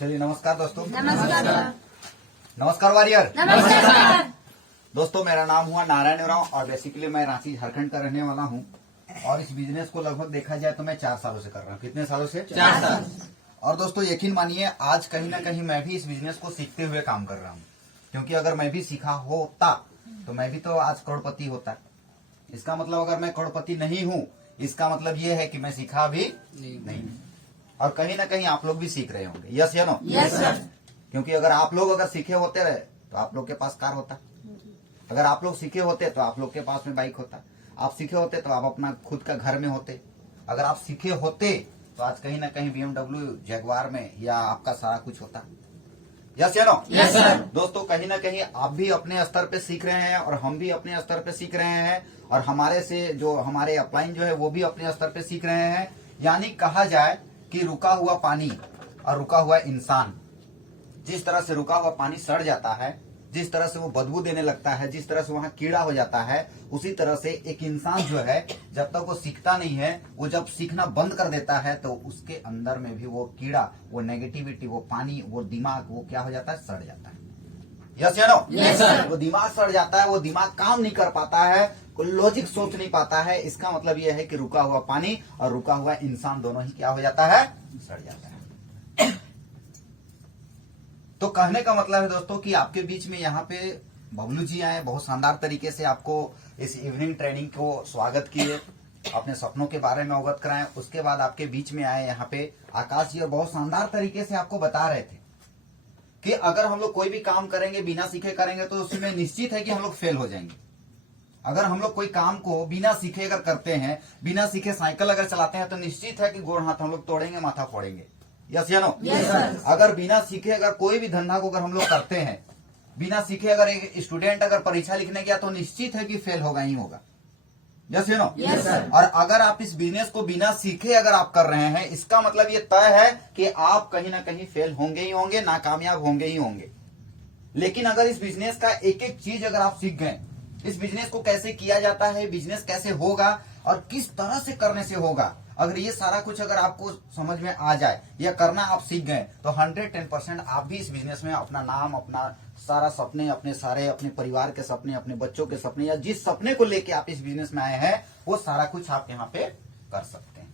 चलिए नमस्कार दोस्तों। नमस्कार। नमस्कार वॉरियर। नमस्कार। दोस्तों मेरा नाम हुआ नारायण उरांव और बेसिकली मैं रांची झारखंड का रहने वाला हूँ और इस बिजनेस को लगभग देखा जाए तो मैं 4 सालों से कर रहा हूँ। कितने सालों से? 4 साल। और दोस्तों यकीन मानिए आज कहीं ना कहीं मैं भी इस बिजनेस को सीखते हुए काम कर रहा हूँ, क्योंकि अगर मैं भी सीखा होता तो मैं भी तो आज करोड़पति होता। इसका मतलब अगर मैं करोड़पति नहीं हूँ इसका मतलब ये है कि मैं सीखा भी नहीं। और कहीं ना कहीं आप लोग भी सीख रहे होंगे। यस या नो? Yes sir. क्योंकि अगर आप लोग सीखे होते रहे तो आप लोग के पास कार होता, अगर आप लोग सीखे होते तो आप लोग के पास में बाइक होता, आप सीखे होते तो आप अपना खुद का घर में होते, अगर आप सीखे होते तो आज कहीं ना कहीं BMW जगुआर में या आपका सारा कुछ होता। यस या नो? Yes sir. दोस्तों कहीं ना कहीं आप भी अपने स्तर पे सीख रहे हैं और हम भी अपने स्तर पे सीख रहे हैं और हमारे से जो हमारे अपलाइन जो है वो भी अपने स्तर पे सीख रहे हैं। यानी कहा जाए कि रुका हुआ पानी और रुका हुआ इंसान, जिस तरह से रुका हुआ पानी सड़ जाता है, जिस तरह से वो बदबू देने लगता है, जिस तरह से वहां कीड़ा हो जाता है, उसी तरह से एक इंसान जो है जब तक वो सीखता नहीं है, वो जब सीखना बंद कर देता है तो उसके अंदर में भी वो कीड़ा, वो नेगेटिविटी, वो पानी, वो दिमाग, वो क्या हो जाता है? सड़ जाता है। यस या नो? Yes sir. वो दिमाग सड़ जाता है, वो दिमाग काम नहीं कर पाता है, कोई लॉजिक सोच नहीं पाता है। इसका मतलब यह है कि रुका हुआ पानी और रुका हुआ इंसान दोनों ही क्या हो जाता है? सड़ जाता है। तो कहने का मतलब है दोस्तों कि आपके बीच में यहाँ पे बबलू जी आए, बहुत शानदार तरीके से आपको इस इवनिंग ट्रेनिंग को स्वागत किए, अपने सपनों के बारे में अवगत कराएं। उसके बाद आपके बीच में आए यहाँ पे आकाश जी और बहुत शानदार तरीके से आपको बता रहे थे कि अगर हम लोग कोई भी काम करेंगे बिना सीखे करेंगे तो उसमें निश्चित है कि हम लोग फेल हो जाएंगे। अगर हम लोग कोई काम को बिना सीखे अगर करते हैं, बिना सीखे साइकिल अगर चलाते हैं तो निश्चित है कि गोड़ हाथ हम लोग तोड़ेंगे, माथा फोड़ेंगे। यस या नो? Yes sir. अगर बिना सीखे अगर कोई भी धंधा को अगर हम लोग करते हैं, बिना सीखे अगर एक स्टूडेंट अगर परीक्षा लिखने गया तो निश्चित है कि फेल होगा ही होगा। यस या नो? Yes sir. और अगर आप इस बिजनेस को बिना सीखे अगर आप कर रहे हैं, इसका मतलब ये तय है कि आप कहीं ना कहीं फेल होंगे ही होंगे, नाकामयाब होंगे ही होंगे। लेकिन अगर इस बिजनेस का एक एक चीज अगर आप सीख गए, इस बिजनेस को कैसे किया जाता है, बिजनेस कैसे होगा और किस तरह से करने से होगा, अगर ये सारा कुछ अगर आपको समझ में आ जाए या करना आप सीख गए तो 110% आप भी इस बिजनेस में अपना नाम, अपना सारा सपने, अपने परिवार के सपने, अपने बच्चों के सपने या जिस सपने को लेके आप इस बिजनेस में आए हैं वो सारा कुछ आप यहाँ पे कर सकते हैं।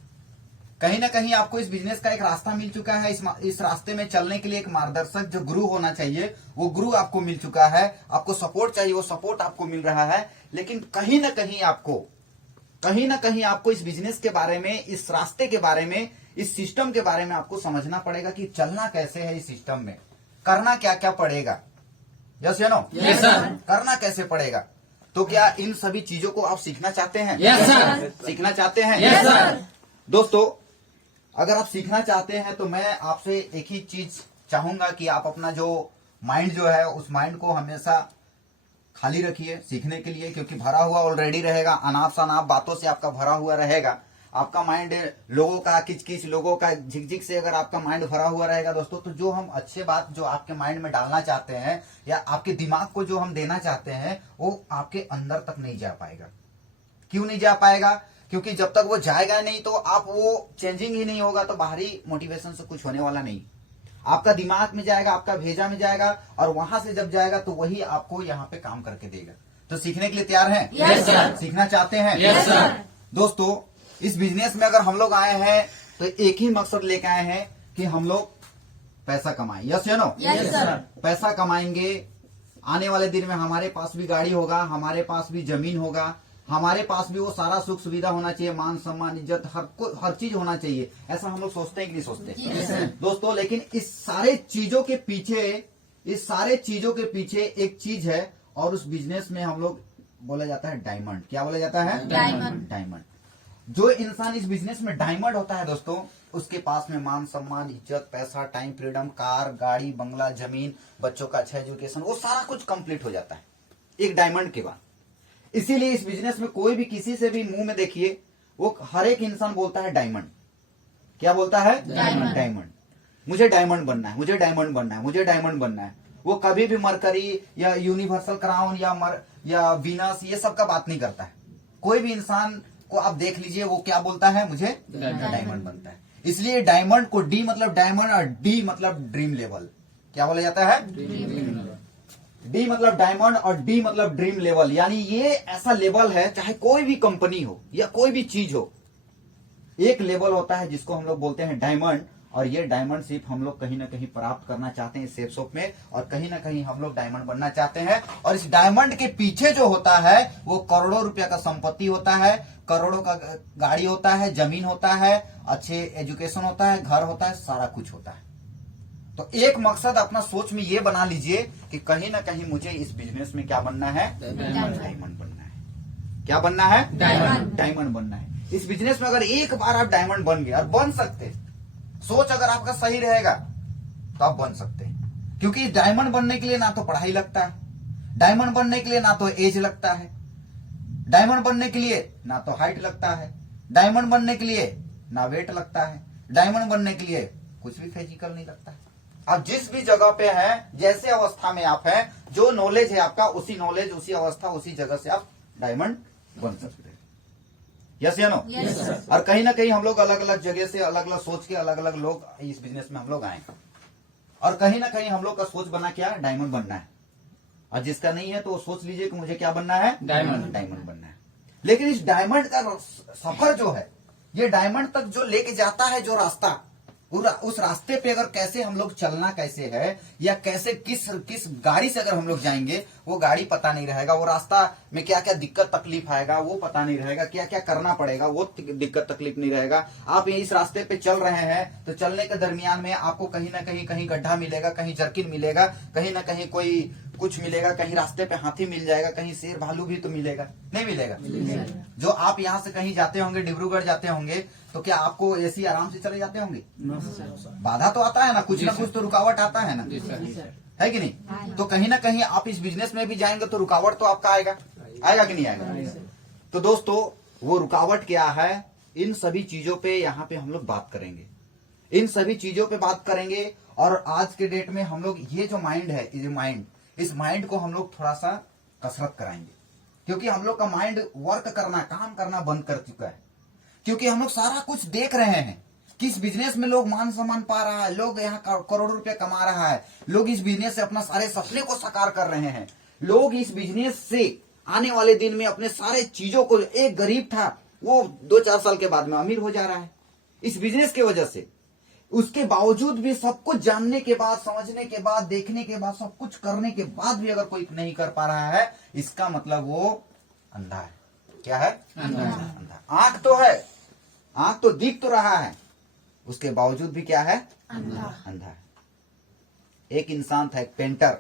कहीं ना कहीं आपको इस बिजनेस का एक रास्ता मिल चुका है। इस रास्ते में चलने के लिए एक मार्गदर्शक जो गुरु होना चाहिए वो गुरु आपको मिल चुका है। आपको सपोर्ट चाहिए वो सपोर्ट आपको मिल रहा है। लेकिन कहीं ना कहीं आपको इस बिजनेस के बारे में, इस रास्ते के बारे में, इस सिस्टम के बारे में आपको समझना पड़ेगा कि चलना कैसे है, इस सिस्टम में करना क्या क्या पड़ेगा। यस या नो? Yes sir. करना कैसे पड़ेगा। तो क्या इन सभी चीजों को आप सीखना चाहते हैं? Yes sir. सीखना चाहते हैं? Yes sir. दोस्तों अगर आप सीखना चाहते हैं तो मैं आपसे एक ही चीज चाहूंगा कि आप अपना जो माइंड जो है उस माइंड को हमेशा खाली रखिए सीखने के लिए, क्योंकि भरा हुआ ऑलरेडी रहेगा, अनाप शनाप बातों से आपका भरा हुआ रहेगा। आपका माइंड लोगों का किच-किच, लोगों का झिक-झिक से अगर आपका माइंड भरा हुआ रहेगा दोस्तों, तो जो हम अच्छे बात जो आपके माइंड में डालना चाहते हैं या आपके दिमाग को जो हम देना चाहते हैं वो आपके अंदर तक नहीं जा पाएगा। क्यों नहीं जा पाएगा? क्योंकि जब तक वो जाएगा नहीं तो आप वो चेंजिंग ही नहीं होगा तो बाहरी मोटिवेशन से कुछ होने वाला नहीं। आपका दिमाग में जाएगा, आपका भेजा में जाएगा और वहां से जब जाएगा तो वही आपको यहाँ पे काम करके देगा। तो सीखने के लिए तैयार हैं? Yes sir. सीखना चाहते हैं? Yes sir. दोस्तों इस बिजनेस में अगर हम लोग आए हैं तो एक ही मकसद लेकर आए हैं कि हम लोग पैसा कमाएं। यस या नो? Yes sir. पैसा कमाएंगे, आने वाले दिन में हमारे पास भी गाड़ी होगा, हमारे पास भी जमीन होगा, हमारे पास भी वो सारा सुख सुविधा होना चाहिए, मान सम्मान इज्जत हर चीज होना चाहिए। ऐसा हम लोग सोचते हैं कि नहीं सोचते दोस्तों? लेकिन इस सारे चीजों के पीछे एक चीज है और उस बिजनेस में हम लोग बोला जाता है डायमंड। क्या बोला जाता है? डायमंड। जो इंसान इस बिजनेस में डायमंड होता है दोस्तों, उसके पास में मान सम्मान इज्जत पैसा टाइम फ्रीडम कार गाड़ी बंगला जमीन बच्चों का अच्छा एजुकेशन वो सारा कुछ कंप्लीट हो जाता है एक डायमंड के बाद। इसीलिए इस बिजनेस में कोई भी किसी से भी मुंह में देखिए वो हर एक इंसान बोलता है डायमंड। क्या बोलता है? डायमंड। मुझे डायमंड बनना है, मुझे डायमंड बनना है, मुझे डायमंड बनना है। वो कभी भी मरकरी या यूनिवर्सल क्राउन या वीनस ये सब का बात नहीं करता है। कोई भी इंसान को आप देख लीजिए, वो क्या बोलता है, मुझे डायमंड बनता है। इसलिए डायमंड को डी मतलब डायमंड और डी मतलब ड्रीम लेवल, क्या बोला जाता है, डी मतलब डायमंड और डी मतलब ड्रीम लेवल। यानी ये ऐसा लेवल है, चाहे कोई भी कंपनी हो या कोई भी चीज हो, एक लेवल होता है जिसको हम लोग बोलते हैं डायमंड। और ये डायमंड सिर्फ हम लोग कहीं ना कहीं प्राप्त करना चाहते हैं इस सेफ शॉप में, और कहीं ना कहीं हम लोग डायमंड बनना चाहते हैं। और इस डायमंड के पीछे जो होता है वो करोड़ों रुपया का संपत्ति होता है, करोड़ों का गाड़ी होता है, जमीन होता है, अच्छे एजुकेशन होता है, घर होता है, सारा कुछ होता है। तो एक मकसद अपना सोच में ये बना लीजिए कि कहीं ना कहीं मुझे इस बिजनेस में क्या बनना है, डायमंड बनना है। क्या बनना है, डायमंड बनना है। इस बिजनेस में अगर एक बार आप डायमंड बन गए, और बन सकते, सोच अगर आपका सही रहेगा तो आप बन सकते हैं। क्योंकि डायमंड बनने के लिए ना तो पढ़ाई लगता है, डायमंड बनने के लिए ना तो एज लगता है, डायमंड बनने के लिए ना तो हाइट लगता है, डायमंड बनने के लिए ना वेट लगता है, डायमंड बनने के लिए कुछ भी फिजिकल नहीं लगता है। आप जिस भी जगह पे हैं, जैसे अवस्था में आप हैं, जो नॉलेज है आपका, उसी नॉलेज, उसी अवस्था, उसी जगह से आप डायमंड बन सकते हैं। यस या नो? और कहीं ना कहीं हम लोग अलग अलग जगह से, अलग अलग सोच के, अलग अलग लोग इस बिजनेस में हम लोग आए, और कहीं ना कहीं हम लोग का सोच बना क्या, डायमंड बनना है। और जिसका नहीं है तो वो सोच लीजिए कि मुझे क्या बनना है, डायमंड बनना है। लेकिन इस डायमंड का सफर जो है, ये डायमंड तक जो लेके जाता है, जो रास्ता, उस रास्ते पे अगर कैसे हम लोग चलना कैसे है, या कैसे किस गाड़ी से अगर हम लोग जाएंगे, वो गाड़ी पता नहीं रहेगा, वो रास्ता में क्या क्या दिक्कत तकलीफ आएगा वो पता नहीं रहेगा, क्या क्या करना पड़ेगा वो दिक्कत तकलीफ नहीं रहेगा। आप इस रास्ते पे चल रहे हैं तो चलने के दरमियान में आपको कहीं ना कहीं गड्ढा मिलेगा, कहीं जर्किन मिलेगा, कहीं ना कहीं कोई कुछ मिलेगा, कहीं रास्ते पे हाथी मिल जाएगा, कहीं शेर भालू भी तो मिलेगा, नहीं मिलेगा? जो आप यहाँ से कहीं जाते होंगे, डिब्रूगढ़ जाते होंगे, तो क्या आपको ऐसी आराम से चले जाते होंगे? बाधा तो आता है ना कुछ तो रुकावट आता है ना, है कि नहीं? तो कहीं ना कहीं आप इस बिजनेस में भी जाएंगे तो रुकावट तो आपका आएगा कि नहीं आएगा? तो दोस्तों, वो रुकावट क्या है, इन सभी चीजों पे यहाँ पे हम लोग बात करेंगे, इन सभी चीजों पे बात करेंगे। और आज के डेट में हम लोग ये जो माइंड है, इस माइंड को हम लोग थोड़ा सा कसरत कराएंगे, क्योंकि हम लोग का माइंड वर्क करना, काम करना बंद कर चुका है। क्योंकि हम लोग सारा कुछ देख रहे हैं, किस बिजनेस में लोग मान सम्मान पा रहा है, लोग यहाँ करोड़ों रुपया कमा रहा है, लोग इस बिजनेस से अपना सारे सपने को साकार कर रहे हैं, लोग इस बिजनेस से आने वाले दिन में अपने सारे चीजों को, एक गरीब था वो 2-4 साल के बाद में अमीर हो जा रहा है इस बिजनेस की वजह से। उसके बावजूद भी, सब कुछ जानने के बाद, समझने के बाद, देखने के बाद, सब कुछ करने के बाद भी अगर कोई नहीं कर पा रहा है, इसका मतलब वो अंधा है। क्या है? अंधा। आंख तो है, आंख तो दिख तो रहा है, उसके बावजूद भी क्या है? अंधा है। एक इंसान था, एक पेंटर,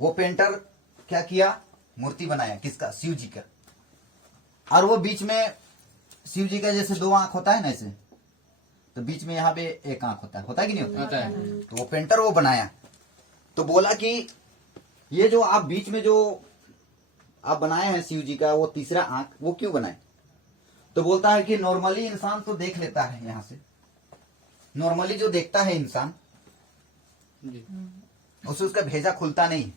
वो पेंटर क्या किया, मूर्ति बनाया, किसका? शिव जी का। और वो बीच में शिव जी का जैसे 2 आंख होता है ना ऐसे, तो बीच में यहाँ पे एक आंख होता है कि नहीं होता है? तो वो पेंटर वो बनाया, तो बोला कि ये जो आप बीच में जो आप बनाए हैं शिव जी का, वो तीसरा आंख वो क्यों बनाए? तो बोलता है कि नॉर्मली इंसान तो देख लेता है, यहाँ से नॉर्मली जो देखता है इंसान, उसे उसका भेजा खुलता नहीं,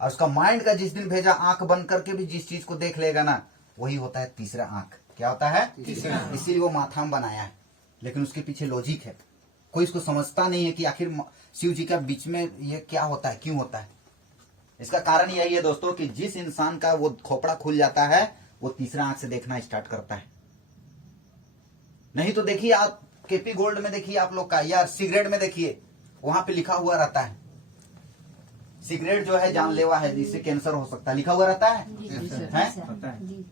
और उसका माइंड का जिस दिन भेजा आंख बंद करके भी जिस चीज को देख लेगा ना, वही होता है तीसरा आंख। क्या होता है? तीसरा। इसीलिए वो माथा में बनाया है, लेकिन उसके पीछे लॉजिक है, कोई इसको समझता नहीं है कि आखिर शिव जी का बीच में ये क्या होता है, क्यों होता है। इसका कारण यही है दोस्तों कि जिस इंसान का वो खोपड़ा खुल जाता है, वो तीसरा आंख से देखना स्टार्ट करता है। नहीं तो देखिए आप केपी गोल्ड में देखिए आप लोग का, या सिगरेट में देखिए, वहां पे लिखा हुआ रहता है सिगरेट जो है जानलेवा है, जिससे कैंसर हो सकता है, लिखा हुआ रहता है?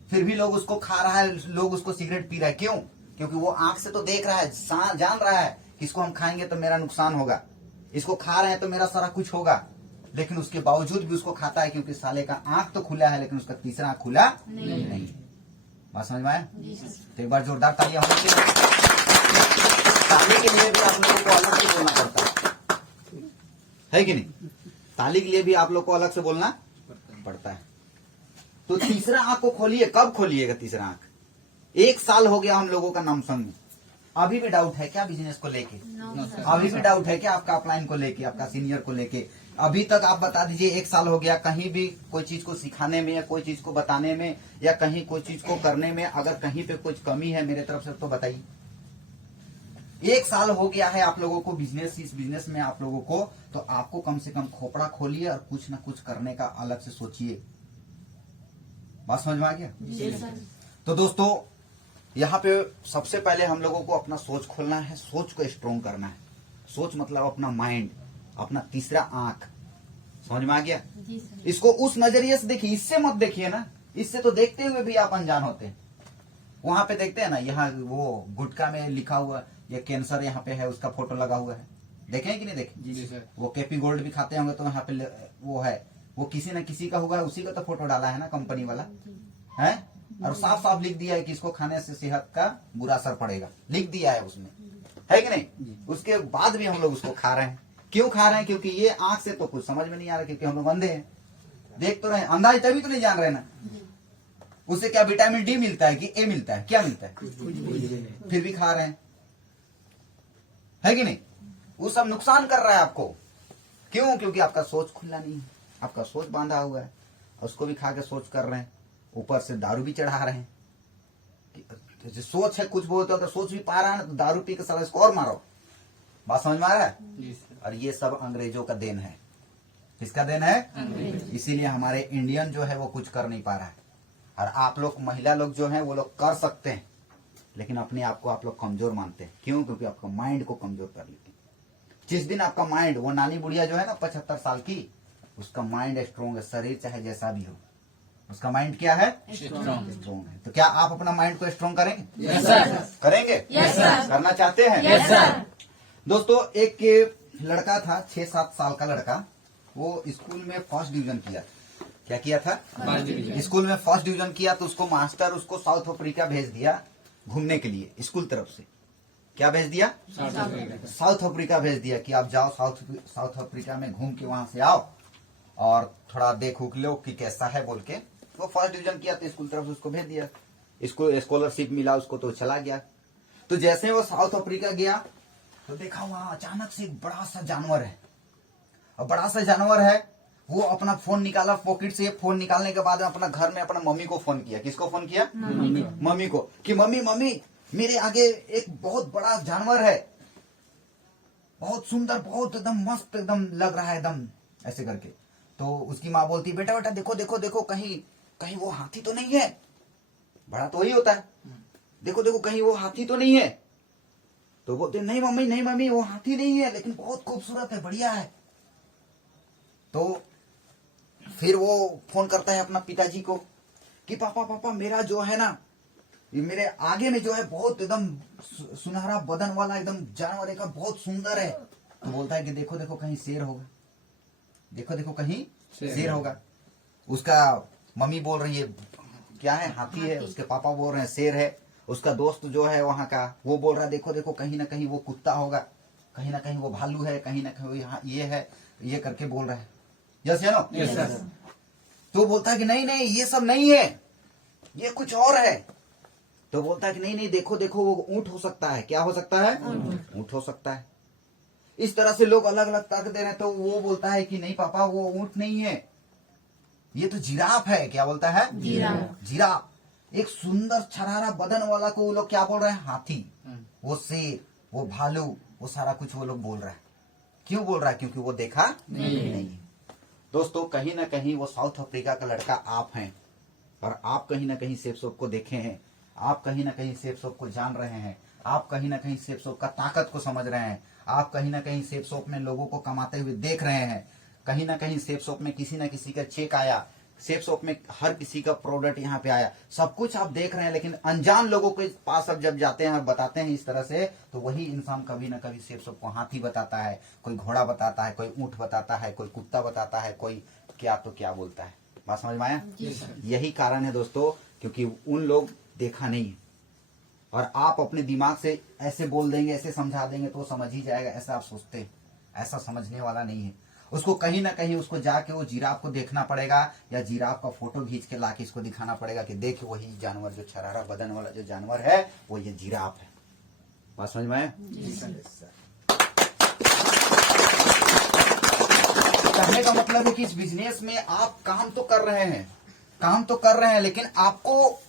फिर भी लोग उसको खा रहा है, लोग उसको सिगरेट पी रहा है, क्यों? क्योंकि वो आंख से तो देख रहा है, जान रहा है कि इसको हम खाएंगे तो मेरा नुकसान होगा, इसको खा रहे हैं तो मेरा सारा कुछ होगा, लेकिन उसके बावजूद भी उसको खाता है, क्योंकि साले का आंख तो खुला है लेकिन उसका तीसरा आंख खुला नहीं। बात समझ में आया? तो एक बार जोरदार तालियां होनी चाहिए। ताली के लिए भी आप लोगों को अलग से बोलना पड़ता है कि नहीं? ताली के लिए भी आप लोग को अलग से बोलना पड़ता है। तो तीसरा आंख को खोलिए। कब खोलिएगा तीसरा आंख? 1 साल हो गया हम लोगों का नामसंग में, अभी भी डाउट है क्या बिजनेस को लेके? अभी भी डाउट है क्या आपका अपलाइन को लेके, आपका सीनियर को लेके, अभी तक आप बता दीजिए, 1 साल हो गया, कहीं भी कोई चीज को सिखाने में या कोई चीज को बताने में या कहीं कोई चीज को करने में अगर कहीं पे कुछ कमी है मेरे तरफ से तो बताइए। 1 साल हो गया है आप लोगों को बिजनेस, इस बिजनेस में आप लोगों को, तो आपको कम से कम खोपड़ा खोलिए और कुछ ना कुछ करने का अलग से सोचिए। बात समझ में आ गया? तो दोस्तों यहाँ पे सबसे पहले हम लोगों को अपना सोच खोलना है, सोच को स्ट्रोंग करना है। सोच मतलब अपना माइंड, अपना तीसरा आंख। समझ में आ गया? इसको उस नजरिए से देखिए, इससे मत देखिए ना, इससे तो देखते हुए भी आप अनजान होते हैं। वहां पे देखते हैं ना, यहाँ वो गुटखा में लिखा हुआ ये कैंसर यहाँ पे है, उसका फोटो लगा हुआ है, देखें कि नहीं देखें? वो केपी गोल्ड भी खाते होंगे तो यहाँ पे वो है, वो किसी न किसी का हुआ है, उसी का तो फोटो डाला है ना कंपनी वाला है, और साफ साफ लिख दिया है कि इसको खाने से सेहत का बुरा असर पड़ेगा, लिख दिया है उसमें, है कि नहीं? उसके बाद भी हम लोग उसको खा रहे हैं। क्यों खा रहे हैं? क्योंकि ये आंख से तो कुछ समझ में नहीं आ रहा, क्योंकि हम लोग अंधे हैं, देख तो रहे हैं, अंधा है तभी तो नहीं जान रहे ना। उससे क्या विटामिन डी मिलता है कि ए मिलता है, क्या मिलता है? फिर भी खा रहे हैं, है कि नहीं? वो सब नुकसान कर रहा है आपको। क्यों? क्योंकि आपका सोच खुला नहीं है, आपका सोच बांधा हुआ है, उसको भी खा के सोच कर रहे हैं, ऊपर से दारू भी चढ़ा रहे हैं। जो सोच है कुछ बोलते हो तो सोच भी पा रहा है ना, तो दारू पी के साला इसको और मारो। बात समझ में आ रहा है? और ये सब अंग्रेजों का देन है। किसका देन है? इसीलिए हमारे इंडियन जो है वो कुछ कर नहीं पा रहा है। और आप लोग महिला लोग जो हैं वो लोग कर सकते हैं, लेकिन अपने आप को आप लोग कमजोर मानते हैं। क्यों? क्योंकि आपका माइंड को कमजोर कर लेते हैं। जिस दिन आपका माइंड, वो नानी बुढ़िया जो है ना 75 साल की, उसका माइंड स्ट्रोंग है, शरीर चाहे जैसा भी हो, उसका माइंड क्या है? स्ट्रोंग है। तो क्या आप अपना माइंड को स्ट्रोंग करेंगे? Yes sir. करेंगे? Yes sir. करना चाहते हैं? Yes sir. दोस्तों एक लड़का था, 6-7 साल का लड़का, वो स्कूल में फर्स्ट डिवीजन किया। क्या किया था? स्कूल में फर्स्ट डिवीजन किया, तो उसको मास्टर उसको साउथ अफ्रीका भेज दिया घूमने के लिए, स्कूल तरफ से। क्या भेज दिया? साउथ अफ्रीका भेज दिया कि आप जाओ साउथ अफ्रीका में घूम के वहां से आओ और थोड़ा देख उख लो कि कैसा है बोल के। वो फर्स्ट डिवीजन किया तो स्कूल तरफ से उसको भेज दिया, इसको स्कॉलरशिप मिला उसको, तो चला गया। तो जैसे वो साउथ अफ्रीका गया तो देखा वहां अचानक से एक बड़ा सा जानवर है, और बड़ा सा जानवर है। वो अपना फोन निकाला पॉकेट से, फोन निकालने के बाद अपना घर में अपना मम्मी को फोन किया। किसको फोन किया? मम्मी को, कि मम्मी मम्मी मेरे आगे एक बहुत बड़ा जानवर है, बहुत सुंदर, बहुत एकदम मस्त एकदम लग रहा है, एकदम ऐसे करके। तो उसकी माँ बोलती, बेटा बेटा देखो देखो देखो, कहीं कहीं वो हाथी तो नहीं है? बड़ा तो वही होता है, देखो देखो कहीं वो हाथी तो नहीं है? तो बोलते नहीं मम्मी नहीं मम्मी, वो हाथी नहीं है, लेकिन बहुत खूबसूरत है, बढ़िया है। तो फिर वो फोन करता है अपना पिताजी को कि पापा पापा मेरा जो है ना, ये मेरे आगे में जो है बहुत एकदम सुनहरा बदन वाला एकदम जानवर है, बहुत सुंदर है। तो बोलता है कि देखो देखो कहीं शेर होगा, देखो देखो कहीं शेर होगा। उसका मम्मी बोल रही है क्या है? हाथी है। उसके पापा बोल रहे हैं शेर है। उसका दोस्त जो है वहां का, वो बोल रहा है देखो देखो कहीं ना कहीं वो कुत्ता होगा, कहीं ना कहीं वो भालू है, कहीं ना कहीं यहाँ ये है, ये करके बोल रहा है। यस या नो? Yes sir. तो बोलता है कि नहीं नहीं ये सब नहीं है, ये कुछ और है। तो बोलता है कि नहीं नहीं देखो देखो वो ऊंट हो सकता है। क्या हो सकता है? ऊंट हो सकता है। इस तरह से लोग अलग अलग तर्क दे रहे हैं। तो वो बोलता है कि नहीं पापा वो ऊंट नहीं है, ये तो जिराफ है। क्या बोलता है? जिराफ। एक सुंदर छरारा बदन वाला को वो लोग क्या बोल रहे हैं? हाथी, वो शेर, वो भालू, वो सारा कुछ वो लोग बोल रहा है। क्यों बोल रहा है? क्योंकि वो देखा नहीं। दोस्तों कहीं ना कहीं वो साउथ अफ्रीका का लड़का आप हैं, और आप कहीं ना कहीं सेफ सोप को देखे हैं, आप कहीं ना कहीं सेफ सोप को जान रहे हैं, आप कहीं ना कहीं सेफ सोप का ताकत को समझ रहे हैं, आप कहीं ना कहीं सेफ सोप में लोगों को कमाते हुए देख रहे हैं, कहीं ना कहीं सेफ सोप में किसी ना किसी का चेक आया, सेफ सोप में हर किसी का प्रोडक्ट यहाँ पे आया, सब कुछ आप देख रहे हैं। लेकिन अनजान लोगों के पास अब जब जाते हैं और बताते हैं इस तरह से, तो वही इंसान कभी ना कभी सेफ सोप को हाथी बताता है, कोई घोड़ा बताता है, कोई ऊंट बताता है, कोई कुत्ता बताता है, कोई क्या तो क्या बोलता है। बात समझ में आया? यही कारण है दोस्तों, क्योंकि उन लोग देखा नहीं है, और आप अपने दिमाग से ऐसे बोल देंगे, ऐसे समझा देंगे तो समझ ही जाएगा, ऐसा आप सोचते हैं। ऐसा समझने वाला नहीं है। उसको कहीं ना कहीं उसको जाके वो जिराफ को देखना पड़ेगा, या जिराफ का फोटो खींच के लाके इसको दिखाना पड़ेगा कि देख वही जानवर, जो छरारा बदन वाला जो जानवर है वो ये जिराफ है। बात समझ में आया? कहने का मतलब है कि इस बिजनेस में आप काम तो कर रहे हैं, लेकिन आपको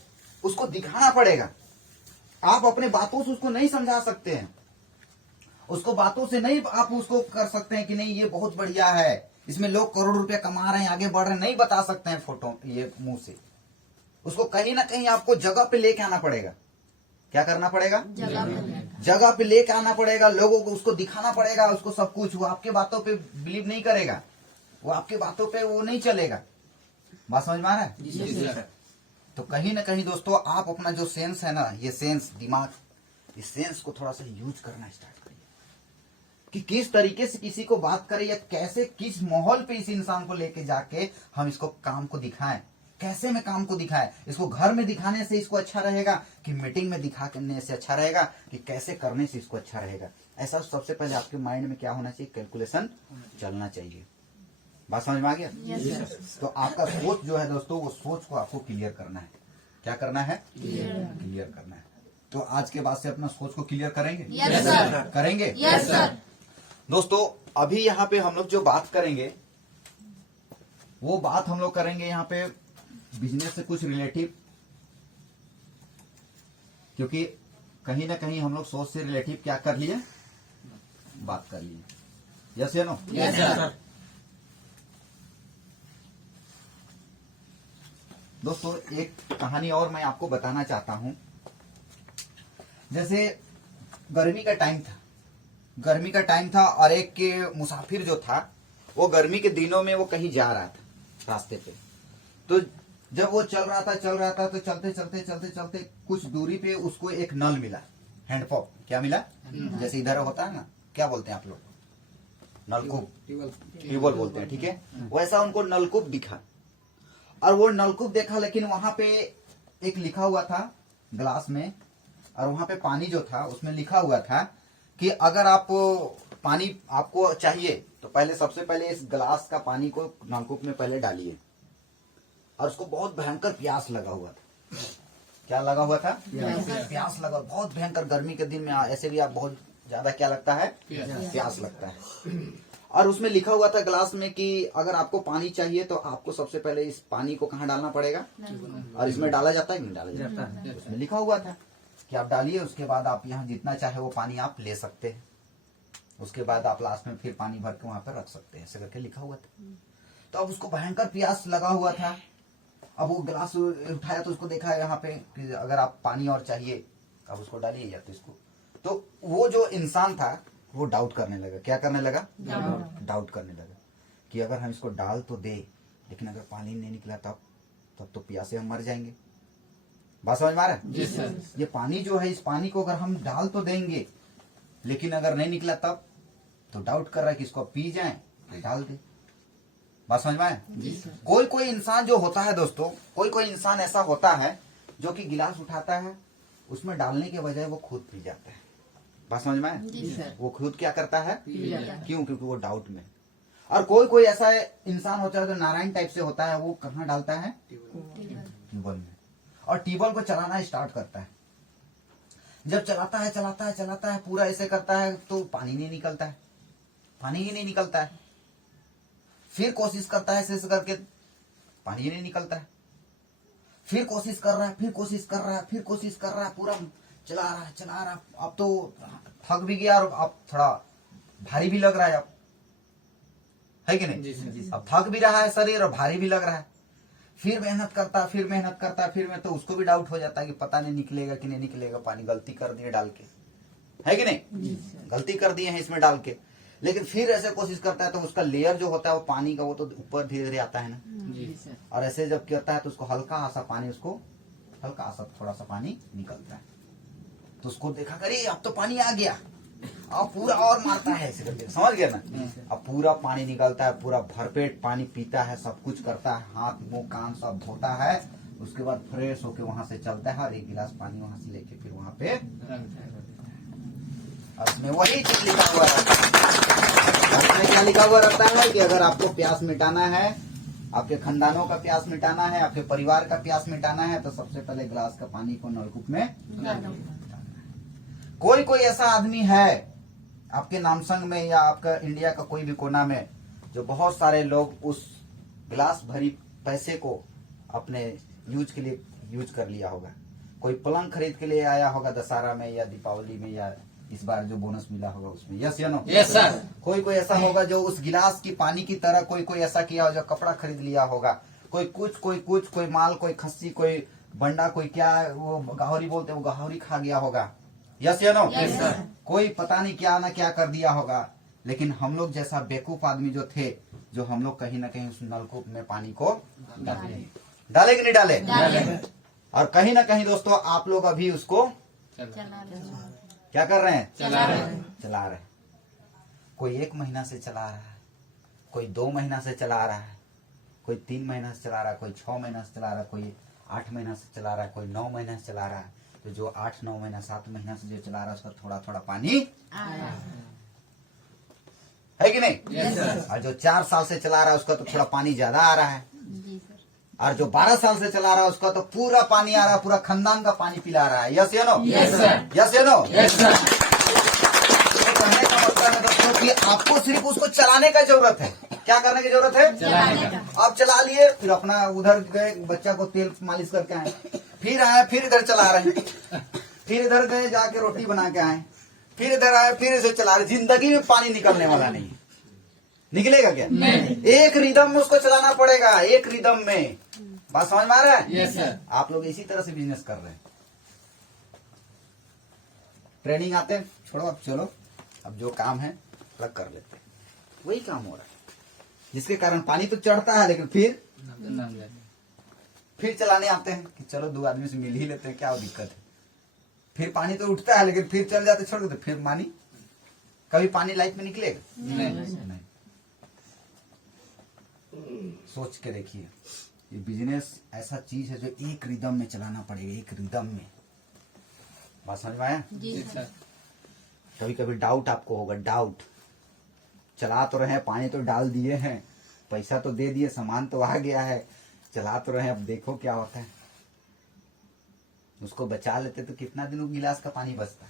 उसको दिखाना पड़ेगा। आप अपने बातों से उसको नहीं समझा सकते हैं, उसको बातों से नहीं आप उसको कर सकते हैं कि नहीं ये बहुत बढ़िया है, इसमें लोग करोड़ रुपया कमा रहे हैं, आगे बढ़ रहे हैं, नहीं बता सकते हैं फोटो ये मुंह से। उसको कहीं ना कहीं आपको जगह पे लेके आना पड़ेगा। क्या करना पड़ेगा? जगह पे लेके आना पड़ेगा, लोगों को उसको दिखाना पड़ेगा, उसको सब कुछ। वो आपके बातों पे बिलीव नहीं करेगा, वो आपके बातों पे वो नहीं चलेगा। बात समझ में आ रहा है? तो कहीं ना कहीं दोस्तों आप अपना जो सेंस है ना, ये सेंस दिमाग, इस सेंस को थोड़ा सा यूज करना स्टार्ट करिए कि किस तरीके से किसी को बात करें, या कैसे किस माहौल पे इस इंसान को लेके जाके हम इसको काम को दिखाएं। कैसे में काम को दिखाएं? इसको घर में दिखाने से इसको अच्छा रहेगा कि मीटिंग में दिखाने से अच्छा रहेगा कि कैसे करने से इसको अच्छा रहेगा? ऐसा सबसे पहले आपके माइंड में क्या होना चाहिए? कैलकुलेशन चलना चाहिए। बात समझ में आ गया? तो आपका सोच जो है दोस्तों, वो सोच को आपको क्लियर करना है। क्या करना है? क्लियर करना है। तो आज के बाद से अपना सोच को क्लियर करेंगे? Yes sir. करेंगे? Yes sir. दोस्तों अभी यहाँ पे हम लोग जो बात करेंगे, वो बात हम लोग करेंगे यहाँ पे बिजनेस से कुछ रिलेटिव, क्योंकि कहीं ना कहीं हम लोग सोच से रिलेटिव क्या कर लिए, बात कर लिए। यस या नो? Yes sir. दोस्तों एक कहानी और मैं आपको बताना चाहता हूं। जैसे गर्मी का टाइम था और एक के मुसाफिर जो था, वो गर्मी के दिनों में वो कहीं जा रहा था रास्ते पे। तो जब वो चल रहा था तो चलते कुछ दूरी पे उसको एक नल मिला, हैंडपंप। क्या मिला? जैसे इधर होता है ना, क्या बोलते हैं आप लोग? नलकूप, ट्यूबवेल बोलते हैं, ठीक है। वैसा उनको नलकूप दिखा, और वो नलकूप देखा, लेकिन वहां पे एक लिखा हुआ था ग्लास में, और वहां पे पानी जो था उसमें लिखा हुआ था कि अगर आप पानी आपको चाहिए तो पहले सबसे पहले इस ग्लास का पानी को नलकूप में पहले डालिए। और उसको बहुत भयंकर प्यास लगा हुआ था। क्या लगा हुआ था? प्यास लगा, बहुत भयंकर। गर्मी के दिन में ऐसे भी आप बहुत ज्यादा क्या लगता है? प्यास लगता है। और उसमें लिखा हुआ था ग्लास में कि अगर आपको पानी चाहिए तो आपको सबसे पहले इस पानी को कहाँ डालना पड़ेगा? और इसमें डाला जाता है कि नहीं डाला जाता? उसमें लिखा हुआ था कि आप डालिए, उसके बाद आप यहाँ जितना चाहे वो पानी आप ले सकते हैं, उसके बाद आप लास्ट में फिर पानी भर के वहां पर रख सकते हैं, ऐसे करके लिखा हुआ था। तो अब उसको भयंकर प्यास लगा हुआ था। अब वो गिलास उठाया तो उसको देखा यहाँ पे कि अगर आप पानी और चाहिए अब उसको डालिए या तो इसको। तो वो जो इंसान था वो डाउट करने लगा। क्या करने लगा? डाउट करने लगा कि अगर हम इसको डाल तो दे, लेकिन अगर पानी नहीं निकला तब तो प्यासे हम मर जाएंगे। बात समझ में आ रहा है? ये पानी जो है, इस पानी को अगर हम डाल तो देंगे, लेकिन अगर नहीं निकला तब, तो डाउट कर रहा है कि इसको पी जाए डाल दे। बात समझ में आए? कोई इंसान जो होता है दोस्तों, कोई इंसान ऐसा होता है जो कि गिलास उठाता है, उसमें डालने के बजाय वो खुद पी जाता है। बात समझ में आए? वो खुद क्या करता है? क्यों? क्योंकि वो डाउट में। और कोई ऐसा इंसान होता है जो नारायण टाइप से होता है, वो कहाँ डालता है? ट्यूबवेल में। और ट्यूबवेल को चलाना स्टार्ट करता है। जब चलाता है पूरा ऐसे करता है तो पानी नहीं निकलता है, पानी ही नहीं निकलता है। फिर कोशिश करता है ऐसे करके, पानी ही नहीं निकलता है। फिर कोशिश कर रहा है, पूरा चला रहा। अब तो थक भी गया और अब थोड़ा भारी भी लग रहा है, अब है कि नहीं? अब थक भी रहा है शरीर और भारी भी लग रहा है। फिर मेहनत करता है, तो उसको भी डाउट हो जाता है कि पता नहीं निकलेगा कि नहीं निकलेगा पानी, गलती कर दिए डाल के, है कि नहीं? गलती कर दिए हैं इसमें डाल के। लेकिन फिर ऐसे कोशिश करता है तो उसका लेयर जो होता है वो पानी का, वो तो ऊपर धीरे धीरे आता है ना। और ऐसे जब करता है तो उसको हल्का सा थोड़ा सा पानी निकलता है। तो उसको देखा करे अब तो पानी आ गया, अब पूरा और मारता है ऐसे करके, समझ गया ना? अब पूरा पानी निकलता है, पूरा भरपेट पानी पीता है, सब कुछ करता है, हाथ मुंह कान सब धोता है। उसके बाद फ्रेश होके वहां से चलता है और एक गिलास पानी वहां से लेके फिर वहां पे उसमें वही चीज लिखा हुआ रहता है। उसमें क्या लिखा हुआ रहता है कि अगर आपको प्यास मिटाना है, आपके खानदानों का प्यास मिटाना है, आपके परिवार का प्यास मिटाना है, तो सबसे पहले गिलास का पानी को नलकूप में। कोई ऐसा आदमी है आपके नामसंग में या आपका इंडिया का कोई भी कोना में जो बहुत सारे लोग उस गिलास भरी पैसे को अपने यूज के लिए यूज कर लिया होगा। कोई पलंग खरीद के लिए आया होगा दशहरा में या दीपावली में या इस बार जो बोनस मिला होगा उसमें। यस या नो? Yes sir. कोई ऐसा होगा जो उस गिलास की पानी की तरह कोई ऐसा किया हो जो कपड़ा खरीद लिया होगा। कोई माल, कोई खस्सी, कोई बंडा, कोई क्या वो गाहौरी बोलते हैं, वो गाहौरी खा गया होगा। यस या नो? Yes sir. कोई पता नहीं क्या ना क्या कर दिया होगा। लेकिन हम लोग जैसा बेवकूफ आदमी जो थे, जो हम लोग कहीं ना कहीं उस नलकूप में पानी को डाले कि नहीं डाले? और कहीं ना कहीं दोस्तों आप लोग अभी उसको क्या कर रहे हैं? चला रहे हैं। कोई 1 महीना से चला रहा है, कोई 2 महीना से चला रहा है, कोई 3 महीना से चला रहा है, कोई 6 महीना से चला रहा है, कोई 8 महीना से चला रहा है, कोई 9 महीना से चला रहा है। तो जो 8, 9 महीना, 7 महीना से जो चला रहा है उसका थोड़ा थोड़ा पानी है कि नहीं? और जो 4 साल से चला रहा है उसका तो थोड़ा पानी ज्यादा आ रहा है। और जो 12 साल से चला रहा है उसका तो पूरा पानी आ रहा है, पूरा खानदान का पानी पिला रहा है। यस या नो? Yes sir. यस या नो? Yes sir. कहने का मतलब है दोस्तों कि आपको सिर्फ उसको चलाने का जरूरत है। क्या करने की जरूरत है? चलाने का। आप चला लिए, फिर अपना उधर गए, बच्चा को तेल मालिश करके आए, फिर आए, फिर इधर चला रहे हैं, फिर इधर गए जाके रोटी बना के आए, फिर इधर आए, फिर इसे चला रहे। जिंदगी में पानी निकलने वाला नहीं है। निकलेगा क्या? नहीं। एक रिदम में उसको चलाना पड़ेगा, एक रिदम में। बात समझ में आ रहा है? Yes sir. आप लोग इसी तरह से बिजनेस कर रहे हैं। ट्रेनिंग आते हैं, छोड़ो अब, चलो अब जो काम है अलग कर लेते हैं। वही काम हो रहा है, जिसके कारण पानी तो चढ़ता है, लेकिन फिर चलाने आते हैं कि चलो 2 आदमी से मिल ही लेते हैं, क्या दिक्कत है। फिर पानी तो उठता है, लेकिन फिर चल जाते, छोड़ देते, फिर पानी। कभी पानी लाइफ में निकलेगा? नहीं। सोच के देखिए, ये बिजनेस ऐसा चीज है जो एक रिदम में चलाना पड़ेगा, एक रिदम में। बात समझ में आया? जी सर। कभी कभी डाउट आपको होगा, डाउट। चला तो रहे हैं, पानी तो डाल दिए हैं, पैसा तो दे दिए, सामान तो आ गया है, चला तो रहे हैं, अब देखो क्या होता है। उसको बचा लेते तो कितना दिन वो गिलास का पानी बचता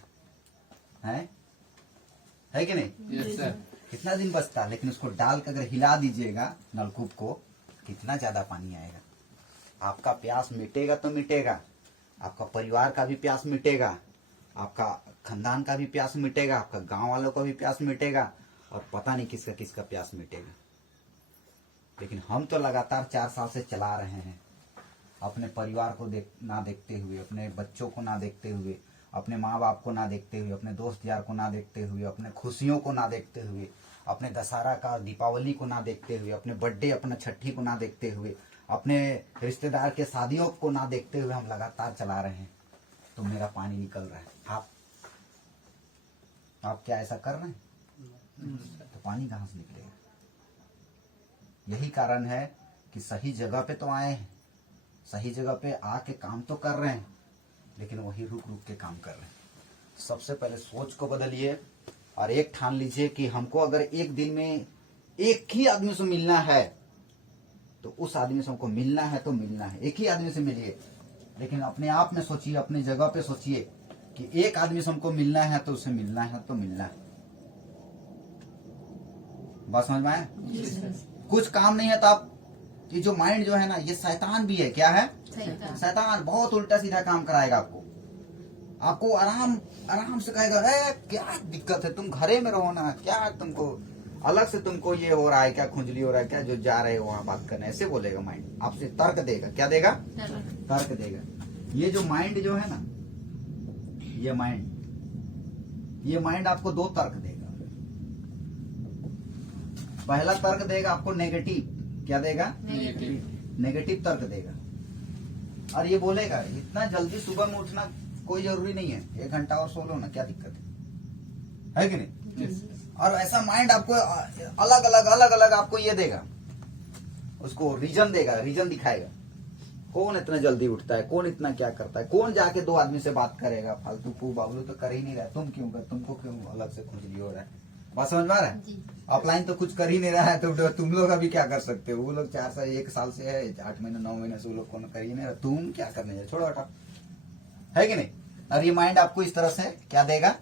है कि नहीं? Yes sir. कितना दिन बचता। लेकिन उसको डाल कर अगर हिला दीजिएगा नलकूप को, कितना ज्यादा पानी आएगा। आपका प्यास मिटेगा तो मिटेगा, आपका परिवार का भी प्यास मिटेगा, आपका खानदान का भी प्यास मिटेगा, आपका गांव वालों का भी प्यास मिटेगा, और पता नहीं किसका किसका प्यास मिटेगा। लेकिन हम तो लगातार 4 साल से चला रहे हैं, अपने परिवार को ना देखते हुए, अपने बच्चों को ना देखते हुए, अपने माँ बाप को ना देखते हुए, अपने दोस्त यार को ना देखते हुए, अपने खुशियों को ना देखते हुए, अपने दशहरा का, दीपावली को ना देखते हुए, अपने बर्थडे, अपना छठी को ना देखते हुए, अपने रिश्तेदार के शादियों को ना देखते हुए हम लगातार चला रहे हैं। तो मेरा पानी निकल रहा है। आप क्या ऐसा कर रहे हैं? तो पानी कहां से निकलेगा? यही कारण है कि सही जगह पे तो आए हैं, सही जगह पे आके काम तो कर रहे हैं, लेकिन वही रुक रुक के काम कर रहे हैं। सबसे पहले सोच को बदलिए और एक ठान लीजिए कि हमको अगर एक दिन में एक ही आदमी से मिलना है तो उस आदमी से हमको मिलना है तो मिलना है। एक ही आदमी से मिलिए, लेकिन अपने आप में सोचिए, अपनी जगह पे सोचिए कि एक आदमी से हमको मिलना है तो उसे मिलना है तो मिलना है। बात समझ में आया? कुछ काम नहीं है तो आप, ये जो माइंड जो है ना, ये शैतान भी है। क्या है? शैतान बहुत उल्टा सीधा काम कराएगा आपको आराम से कहेगा, क्या दिक्कत है, तुम घरे में रहो ना, क्या तुमको अलग से तुमको ये हो रहा है, क्या खुंजली हो रहा है, क्या जो जा रहे हो वहां बात करने, ऐसे बोलेगा माइंड। आपसे तर्क देगा। क्या देगा? तर्क देगा। ये जो माइंड जो है ना, ये माइंड आपको 2 तर्क देगा। पहला तर्क देगा आपको नेगेटिव। क्या देगा? नेगेटिव तर्क देगा। और ये बोलेगा इतना जल्दी सुबह में उठना कोई जरूरी नहीं है, 1 घंटा और सो लो ना, क्या दिक्कत है कि नहीं? और ऐसा माइंड आपको अलग अलग आपको ये देगा, उसको रीजन देगा, रीजन दिखाएगा। कौन इतना जल्दी उठता है, कौन इतना क्या करता है, कौन जाके 2 आदमी से बात करेगा, फालतू पू बाबलू तो कर ही नहीं रहा, तुमको क्यों अलग से खुजली हो रहा है। बात समझ में आ रहा है? ऑफलाइन तो कुछ कर ही नहीं रहा है, तो तुम लोग अभी क्या कर सकते हो? वो लोग 4 साल 1 साल से है, 8 महीने 9 महीने से वो लोग कर ही नहीं रहा, तुम क्या करने जाए, छोड़ो हटा, है कि नहीं? और ये माइंड आपको इस तरह से क्या देगा,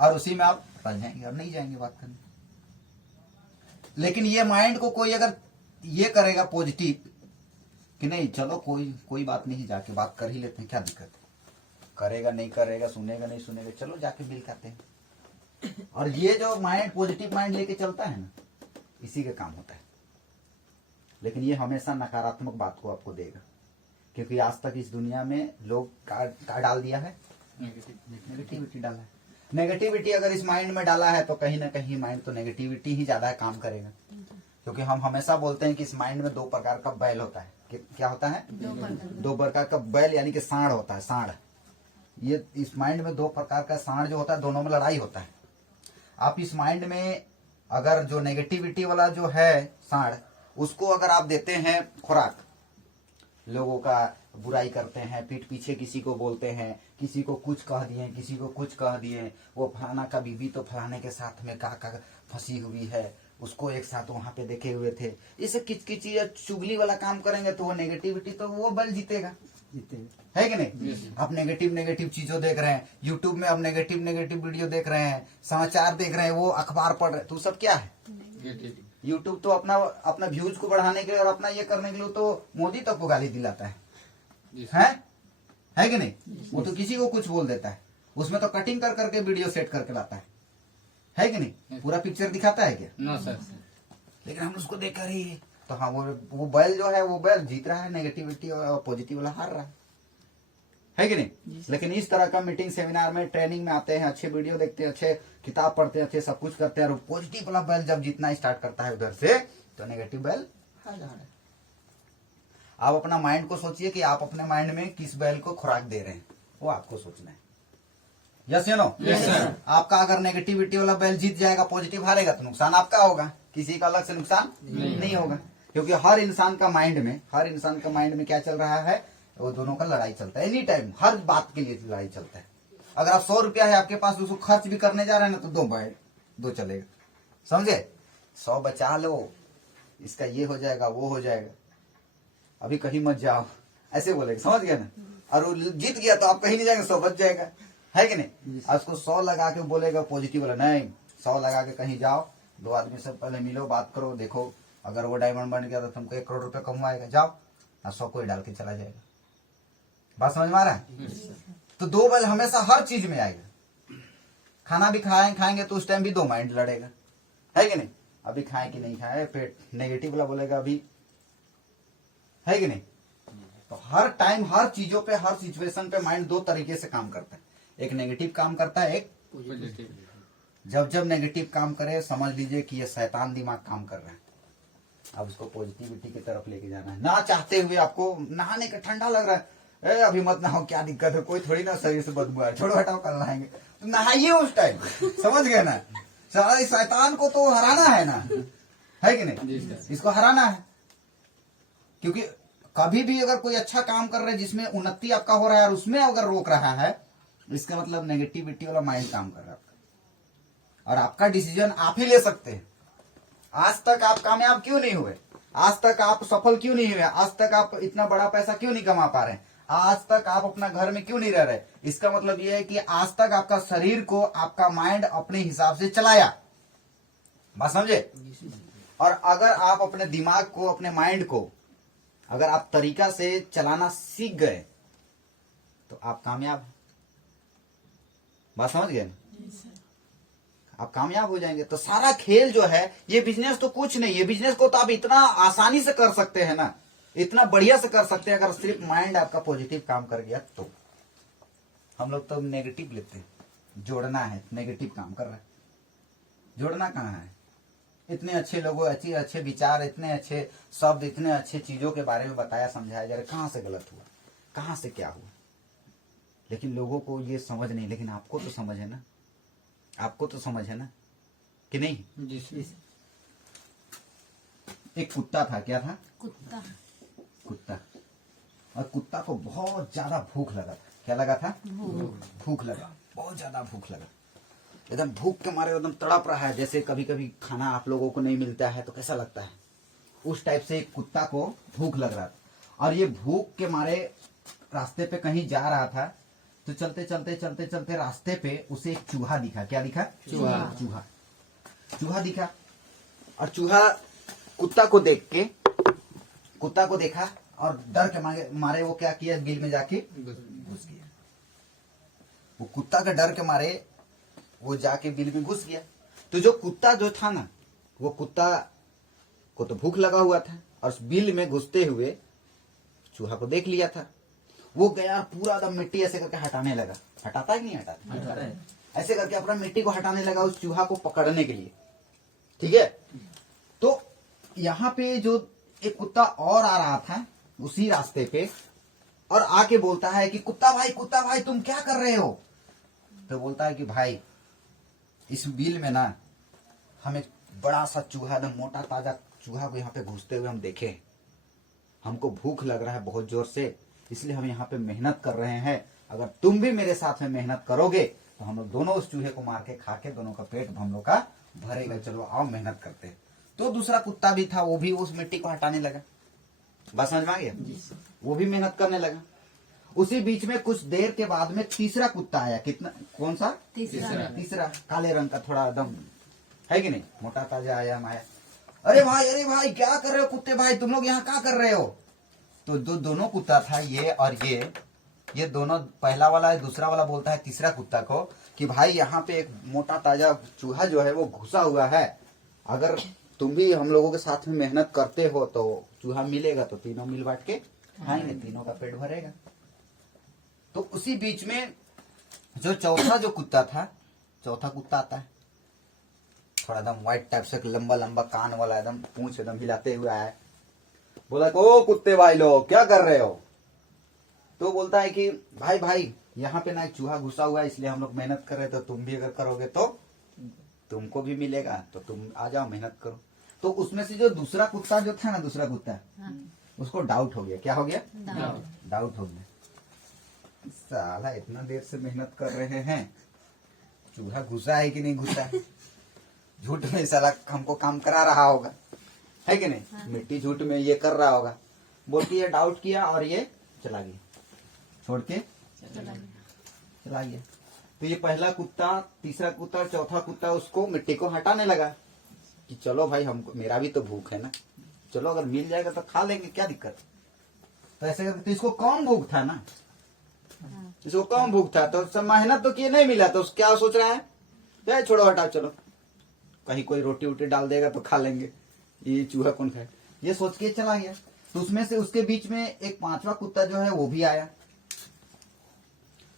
और उसी में आप फंस जाएंगे और नहीं जाएंगे बात करने। लेकिन ये माइंड को कोई अगर ये करेगा पॉजिटिव कि नहीं चलो कोई बात नहीं, जाके बात कर ही लेते हैं, क्या दिक्कत है, करेगा नहीं करेगा, सुनेगा नहीं सुनेगा, चलो जाके मिल करते हैं। और ये जो माइंड पॉजिटिव माइंड लेके चलता है ना, इसी का काम होता है। लेकिन ये हमेशा नकारात्मक बात को आपको देगा, क्योंकि आज तक इस दुनिया में लोग का डाल दिया है, नेगेटिविटी डाला है। नेगेटिविटी अगर इस माइंड में डाला है तो कहीं ना कहीं माइंड तो नेगेटिविटी ही ज्यादा काम करेगा। क्योंकि हम हमेशा बोलते हैं कि इस माइंड में दो प्रकार का बैल होता है। क्या होता है? दो प्रकार का बैल, यानी कि सांड होता है, सांड। ये इस माइंड में दो प्रकार का सांड जो होता है, दोनों में लड़ाई होता है। आप इस माइंड में अगर जो नेगेटिविटी वाला जो है सांड, उसको अगर आप देते हैं खुराक, लोगों का बुराई करते हैं, पीठ पीछे किसी को बोलते हैं, किसी को कुछ कह दिए, किसी को कुछ कह दिए, वो फलाना का बीबी तो फलाने के साथ में का फंसी हुई है, उसको एक साथ वहां पे देखे हुए थे, इसे किचकिची या चुगली वाला काम करेंगे तो वो नेगेटिविटी तो वो बल जीतेगा है कि नहीं? आप नेगेटिव चीजों देख रहे हैं, यूट्यूब में आप नेगेटिव वीडियो देख रहे हैं, समाचार देख रहे हैं, वो अखबार पढ़ रहे हैं, तो सब क्या है? यूट्यूब तो अपना व्यूज को बढ़ाने के लिए और अपना ये करने के लिए तो मोदी तक को गाली दिलाता है कि नहीं? वो तो किसी को कुछ बोल देता है, उसमें तो कटिंग कर करके वीडियो सेट करके लाता है कि नहीं? पूरा पिक्चर दिखाता है क्या? No sir. लेकिन हम उसको देख कर ही तो हाँ, वो बैल जो है वो बैल जीत रहा है, नेगेटिविटी और पॉजिटिव वाला हार रहा है कि नहीं? लेकिन इस तरह का मीटिंग सेमिनार में ट्रेनिंग में आते हैं, अच्छे वीडियो देखते हैं, अच्छे किताब पढ़ते हैं, अच्छे सब कुछ करते हैं, और पॉजिटिव वाला बैल जब जीतना स्टार्ट करता है उधर से, तो नेगेटिव बैल हार जा रहा है। आप अपना माइंड को सोचिए कि आप अपने माइंड में किस बैल को खुराक दे रहे हैं, वो आपको सोचना है। यस या नो? Yes sir. आपका अगर नेगेटिविटी वाला बैल जीत जाएगा, पॉजिटिव हारेगा, तो नुकसान आपका होगा, किसी का अलग से नुकसान नहीं होगा। क्योंकि हर इंसान का माइंड में क्या चल रहा है? वो दोनों का लड़ाई चलता है, एनी टाइम, हर बात के लिए लड़ाई चलता है। अगर आप 100 रुपया है आपके पास, उसको खर्च भी करने जा रहे हैं ना, तो दो चलेगा, समझे? 100 बचा लो, इसका ये हो जाएगा, वो हो जाएगा, अभी कहीं मत जाओ, ऐसे बोलेगा, समझ गया ना? और वो जीत गया तो आप कहीं नहीं जाएंगे, 100 बच जाएगा, है कि नहीं? और उसको 100 लगा के बोलेगा पॉजिटिव वाला, नहीं 100 लगा के कहीं जाओ, 2 आदमी से पहले मिलो, बात करो, देखो अगर वो डायमंड बन गया तो तुमको 1 करोड़ रुपए कमवाएगा, जाओ, और 100 कोई डाल के चला जाएगा। बात समझ में आ रहा है? तो 2 बैल हमेशा हर चीज में आएगा। खाना भी खाएंगे तो उस टाइम भी 2 माइंड लड़ेगा, है कि नहीं? अभी खाए कि नहीं खाए, पेट नेगेटिव वाला बोलेगा अभी, है कि नहीं? तो हर टाइम, हर चीजों पे, हर सिचुएशन पे माइंड 2 तरीके से काम करता है, एक नेगेटिव काम करता है, एक पॉजिटिव। जब जब नेगेटिव काम करे, समझ लीजिए कि ये शैतान दिमाग काम कर रहा है। अब उसको पॉजिटिविटी की तरफ लेके जाना है, ना चाहते हुए। आपको नहाने का ठंडा लग रहा है, अभी मत नहाओ, क्या दिक्कत है, कोई थोड़ी ना शरीर से बदबू है, छोड़ो हटाओ, कल नहाएंगे, तो नहाइए उस टाइम, समझ गए ना? सारा इस शैतान को तो हराना है ना, है कि नहीं? इसको हराना है। क्योंकि कभी भी अगर कोई अच्छा काम कर रहे हैं जिसमें उन्नति आपका हो रहा है और उसमें अगर रोक रहा है, इसका मतलब नेगेटिविटी वाला माइंड काम कर रहा है आपका। और आपका डिसीजन आप ही ले सकते हैं। आज तक आप कामयाब क्यों नहीं हुए? आज तक आप सफल क्यों नहीं हुए? आज तक आप इतना बड़ा पैसा क्यों नहीं कमा पा रहे हैं? आज तक आप अपना घर में क्यों नहीं रह रहे? इसका मतलब यह है कि आज तक आपका शरीर को आपका माइंड अपने हिसाब से चलाया। बात समझे? और अगर आप अपने दिमाग को, अपने माइंड को अगर आप तरीका से चलाना सीख गए तो आप कामयाब हैं। बात समझ गए? आप कामयाब हो जाएंगे। तो सारा खेल जो है, ये बिजनेस तो कुछ नहीं है। बिजनेस को तो आप इतना आसानी से कर सकते हैं ना, इतना बढ़िया से कर सकते हैं, अगर सिर्फ माइंड आपका पॉजिटिव काम कर गया तो। हम लोग तो नेगेटिव लेते हैं, जोड़ना है, नेगेटिव काम कर रहा है, जोड़ना कहाँ है? इतने अच्छे लोगों, अच्छे अच्छे विचार, इतने अच्छे शब्द, इतने अच्छे चीजों के बारे में बताया, समझाया जा रहा है, कहाँ से गलत हुआ, कहाँ से क्या हुआ। लेकिन लोगों को ये समझ नहीं। लेकिन आपको तो समझ है ना, आपको तो समझ है ना कि नहीं? एक कुत्ता था, क्या था? कुत्ता। और कुत्ता को बहुत ज्यादा भूख लगा था। क्या लगा था? भूख लगा, बहुत ज्यादा भूख लगा। एकदम भूख के मारे एकदम तड़प रहा है। जैसे कभी कभी खाना आप लोगों को नहीं मिलता है तो कैसा लगता है, उस टाइप से एक कुत्ता को भूख लग रहा था। और ये भूख के मारे रास्ते पे कहीं जा रहा था, तो चलते चलते रास्ते पे उसे एक चूहा दिखा। क्या दिखा? चूहा दिखा। और चूहा कुत्ता को देखा और डर के मारे वो क्या किया, बिल में जाके घुस गया। वो कुत्ता के डर के मारे वो जाके बिल में घुस गया। तो जो कुत्ता जो था ना, वो कुत्ता को तो भूख लगा हुआ था और उस बिल में घुसते हुए चूहा को देख लिया था। वो गया पूरा एकदम मिट्टी ऐसे करके हटाने लगा। हटाता है कि नहीं हटाता? ऐसे करके अपना मिट्टी को हटाने लगा उस चूहा को पकड़ने के लिए। ठीक है, तो यहाँ पे जो एक कुत्ता और आ रहा था उसी रास्ते पे, और आके बोलता है कि कुत्ता भाई तुम क्या कर रहे हो? तो बोलता है कि भाई इस बिल में ना हम एक बड़ा सा चूहा, एकदम मोटा ताजा चूहा को यहाँ पे घुसते हुए हम देखे। हमको भूख लग रहा है बहुत जोर से, इसलिए हम यहाँ पे मेहनत कर रहे हैं। अगर तुम भी मेरे साथ में मेहनत करोगे तो हम लोग दोनों उस चूहे को मार के खा के दोनों का पेट हम लोग का भरेगा। चलो आओ मेहनत करते हैं। तो दूसरा कुत्ता भी था, वो भी उस मिट्टी को हटाने लगा। बात समझ में आ गया? वो भी मेहनत करने लगा। उसी बीच में कुछ देर के बाद में तीसरा कुत्ता आया। कितना, कौन सा? तीसरा काले रंग का, थोड़ा एकदम है कि नहीं, मोटा ताजा आया माया। अरे भाई क्या कर रहे हो कुत्ते भाई, तुम लोग यहाँ क्या कर रहे हो? तो दोनों कुत्ता था, ये और ये दोनों, पहला वाला दूसरा वाला बोलता है तीसरा कुत्ता को कि भाई यहाँ पे एक मोटा ताजा चूहा जो है वो घुसा हुआ है। अगर तुम भी हम लोगों के साथ में मेहनत करते हो तो चूहा मिलेगा, तो तीनों मिल बांट के खाएंगे, तीनों का पेट भरेगा। तो उसी बीच में जो चौथा कुत्ता आता है, थोड़ा एकदम व्हाइट टाइप से, लंबा लंबा कान वाला, एकदम पूंछ एकदम हिलाते हुए आया। बोला ओ कुत्ते भाई लोग क्या कर रहे हो? तो बोलता है कि भाई यहाँ पे ना एक चूहा घुसा हुआ है, इसलिए हम लोग मेहनत कर रहे हैं। तो तुम भी अगर करोगे तो तुमको भी मिलेगा, तो तुम आ जाओ मेहनत करो। तो उसमें से जो दूसरा कुत्ता जो था ना, उसको डाउट हो गया। क्या हो गया? डाउट हो गया। साला इतना देर से मेहनत कर रहे हैं, चूहा घुसा है कि नहीं घुसा है? झूठ में साला हमको काम करा रहा होगा, है कि नहीं? मिट्टी झूठ में ये कर रहा होगा। बोल के ये डाउट किया और ये चला गया, छोड़ के चला गया। तो ये पहला कुत्ता, तीसरा कुत्ता, चौथा कुत्ता उसको मिट्टी को हटाने लगा कि चलो भाई, हमको, मेरा भी तो भूख है ना, चलो अगर मिल जाएगा तो खा लेंगे, क्या दिक्कत। तो ऐसे करके, तो इसको कम भूख था ना, इसको कम भूख था, तो सब मेहनत तो किए, नहीं मिला, तो क्या सोच रहा है, छोड़ो हटाओ, चलो कहीं कोई रोटी वोटी डाल देगा तो खा लेंगे, ये चूहा कौन खाए, ये सोच के चला गया। तो उसमें से उसके बीच में एक पांचवा कुत्ता जो है वो भी आया।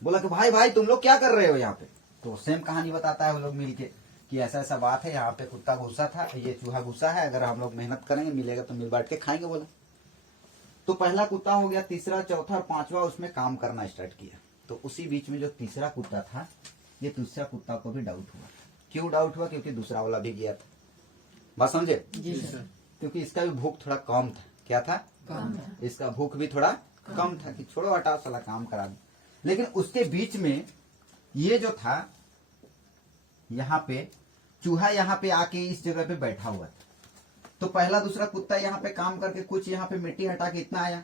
बोला कि भाई तुम लोग क्या कर रहे हो यहाँ पे? तो सेम कहानी बताता है वो लोग मिलके कि ऐसा ऐसा बात है, यहाँ पे कुत्ता घुसा था, ये चूहा घुसा है, अगर हम लोग मेहनत करेंगे मिलेगा तो मिल बांट के खाएंगे। बोला तो पहला कुत्ता हो गया, तीसरा, चौथा और पांचवा उसमें काम करना स्टार्ट किया। तो उसी बीच में जो तीसरा कुत्ता था, ये तीसरा कुत्ता को भी डाउट हुआ। क्यों डाउट हुआ? क्योंकि दूसरा वाला भी गया था। बात समझे? जी सर। क्योंकि इसका भी भूख थोड़ा कम था। क्या था? कम था। इसका भूख भी थोड़ा कम था कि छोड़ो हटाओ साला काम करा दो। लेकिन उसके बीच में ये जो था, यहाँ पे चूहा यहाँ पे आके इस जगह पे बैठा हुआ था। तो पहला दूसरा कुत्ता यहाँ पे काम करके कुछ यहाँ पे मिट्टी हटा के इतना आया,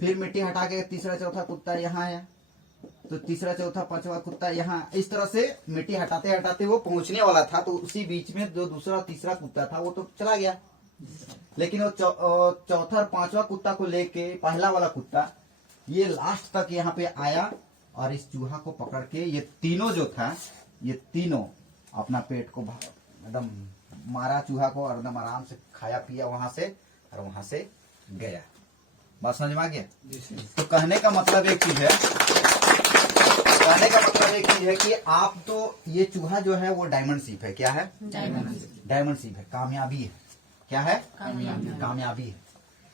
फिर मिट्टी हटा के तीसरा चौथा कुत्ता यहाँ आया, तो तीसरा चौथा पांचवा कुत्ता यहाँ, इस तरह से मिट्टी हटाते हटाते वो पहुंचने वाला था। तो उसी बीच में जो दूसरा तीसरा कुत्ता था वो तो चला गया, लेकिन वो चौथा और पांचवा कुत्ता को लेके पहला वाला कुत्ता ये लास्ट तक यहाँ पे आया और इस चूहा को पकड़ के ये तीनों जो था, ये तीनों अपना पेट को एकदम मारा चूहा को, और एकदम आराम से खाया पिया वहां से, और वहां से गया। बात समझ में आ गया? तो कहने का मतलब एक चीज है, कि आप तो, ये चूहा जो है वो डायमंड शिप है। क्या है? डायमंड शिप है, कामयाबी है। क्या है? कामयाबी है।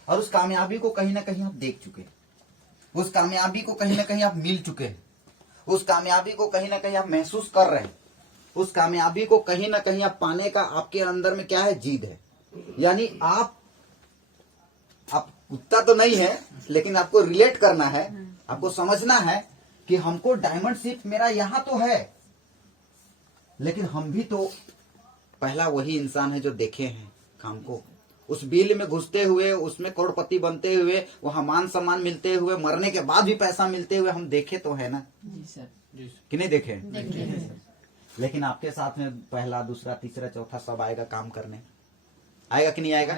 और उस कामयाबी को कहीं ना कहीं आप देख चुके हैं, उस कामयाबी को कहीं ना कहीं आप मिल चुके हैं, उस कामयाबी को कहीं ना कहीं आप महसूस कर रहे हैं, उस कामयाबी को कहीं ना कहीं आप पाने का आपके अंदर में क्या है? जिद है। यानी आप कुत्ता तो नहीं है, लेकिन आपको रिलेट करना है, आपको समझना है कि हमको डायमंड शिप मेरा यहां तो है, लेकिन हम भी तो पहला वही इंसान है जो देखे हैं काम को, उस बिल में घुसते हुए, उसमें करोड़पति बनते हुए, वहां मान सम्मान मिलते हुए, मरने के बाद भी पैसा मिलते हुए हम देखे तो है ना? जी सर। कि नहीं देखे? लेकिन आपके साथ में पहला, दूसरा, तीसरा, चौथा सब आएगा काम करने, आएगा कि नहीं आएगा?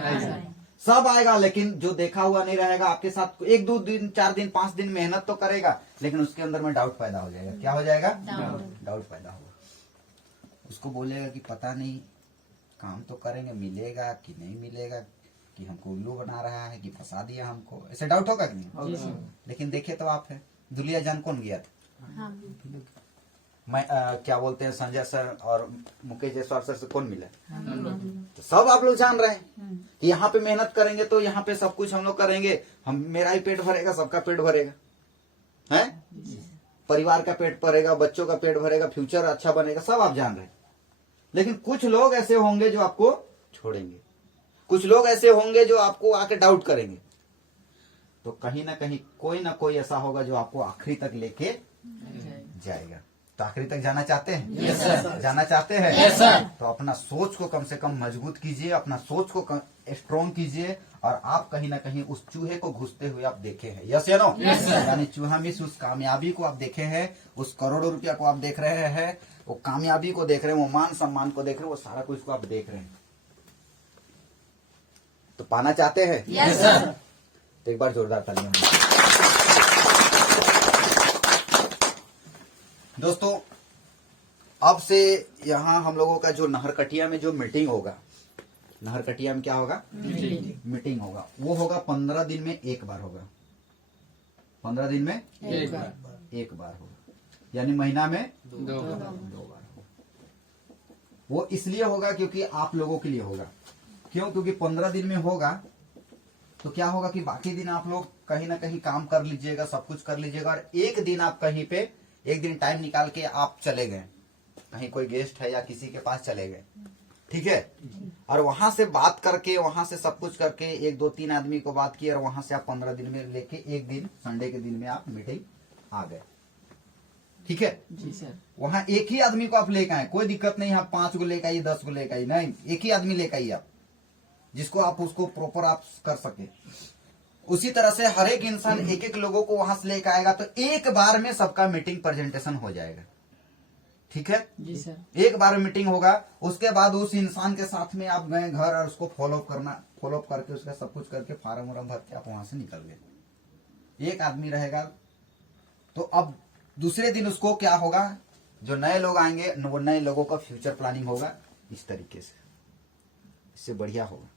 सब आएगा, लेकिन जो देखा हुआ नहीं रहेगा आपके साथ 1-2 दिन 4 दिन 5 दिन मेहनत तो करेगा, लेकिन उसके अंदर में डाउट पैदा हो जाएगा। क्या हो जाएगा? डाउट पैदा होगा। उसको बोलेगा कि पता नहीं काम तो करेंगे, मिलेगा कि नहीं मिलेगा, कि हमको उल्लू बना रहा है, कि फंसा दिया हमको, ऐसे डाउट होगा कि नहीं? लेकिन देखे तो आप है, दुलिया जान कौन गया था? मैं क्या बोलते हैं, संजय सर और मुकेश जयसवाल सर से कौन मिला? तो सब आप लोग जान रहे हैं कि यहाँ पे मेहनत करेंगे तो यहाँ पे सब कुछ हम लोग करेंगे, हम मेरा ही पेट भरेगा, सबका पेट भरेगा, है परिवार का पेट भरेगा, बच्चों का पेट भरेगा, फ्यूचर अच्छा बनेगा, सब आप जान रहे हैं। लेकिन कुछ लोग ऐसे होंगे जो आपको छोड़ेंगे, कुछ लोग ऐसे होंगे जो आपको आके डाउट करेंगे। तो कहीं ना कहीं कोई ना कोई ऐसा होगा जो आपको आखिरी तक लेके जाएगा। तो आखिरी तक जाना चाहते हैं? Yes sir. जाना चाहते हैं? Yes sir. तो अपना सोच को कम से कम मजबूत कीजिए, अपना सोच को स्ट्रॉन्ग कीजिए, और आप कहीं ना कहीं उस चूहे को घुसते हुए आप देखे हैं। यस या नो? Yes sir. यानी चूहा मिस उस कामयाबी को आप देखे हैं, उस करोड़ों रुपया को आप देख रहे हैं, वो कामयाबी को देख रहे हैं, वो मान सम्मान को देख रहे हैं, वो सारा कुछ को आप देख रहे हैं। तो पाना चाहते हैं? Yes sir. तो एक बार जोरदार तालियां। दोस्तों, अब से यहाँ हम लोगों का जो नहरकटिया में जो मीटिंग होगा, नहरकटिया में क्या होगा? मीटिंग होगा। वो होगा 15 दिन में एक बार होगा। 15 दिन में एक बार। एक बार होगा, यानी महीना में 2 बार। 2 बार होगा। वो इसलिए होगा क्योंकि आप लोगों के लिए होगा। क्यों? क्योंकि 15 दिन में होगा तो क्या होगा कि बाकी दिन आप लोग कहीं ना कहीं काम कर लीजिएगा, सब कुछ कर लीजिएगा, और एक दिन आप कहीं पे एक दिन टाइम निकाल के आप चले गए, कहीं कोई गेस्ट है या किसी के पास चले गए, ठीक है, और वहां से बात करके, वहां से सब कुछ करके 1-2-3 आदमी को बात की, और वहां से आप 15 दिन में लेके एक दिन संडे के दिन में आप मीटिंग आ गए, ठीक है। जी सर। वहां एक ही आदमी को आप लेकर आए, कोई दिक्कत नहीं है, 5 को लेकर आइए, 10 को लेकर आइए, नहीं, एक ही आदमी लेकर आइए आप, जिसको आप उसको प्रॉपर आप कर सके। उसी तरह से हर एक इंसान एक एक लोगों को वहां से लेकर आएगा, तो एक बार में सबका मीटिंग प्रेजेंटेशन हो जाएगा, ठीक है। जी सर। एक बार मीटिंग होगा, उसके बाद उस इंसान के साथ में आप गए घर, और उसको फॉलोअप करके उसका सब कुछ करके फार्म वार्म भर के आप वहां से निकल गए। एक आदमी रहेगा, तो अब दूसरे दिन उसको क्या होगा, जो नए लोग आएंगे वो नए लोगों का फ्यूचर प्लानिंग होगा इस तरीके से, इससे बढ़िया होगा,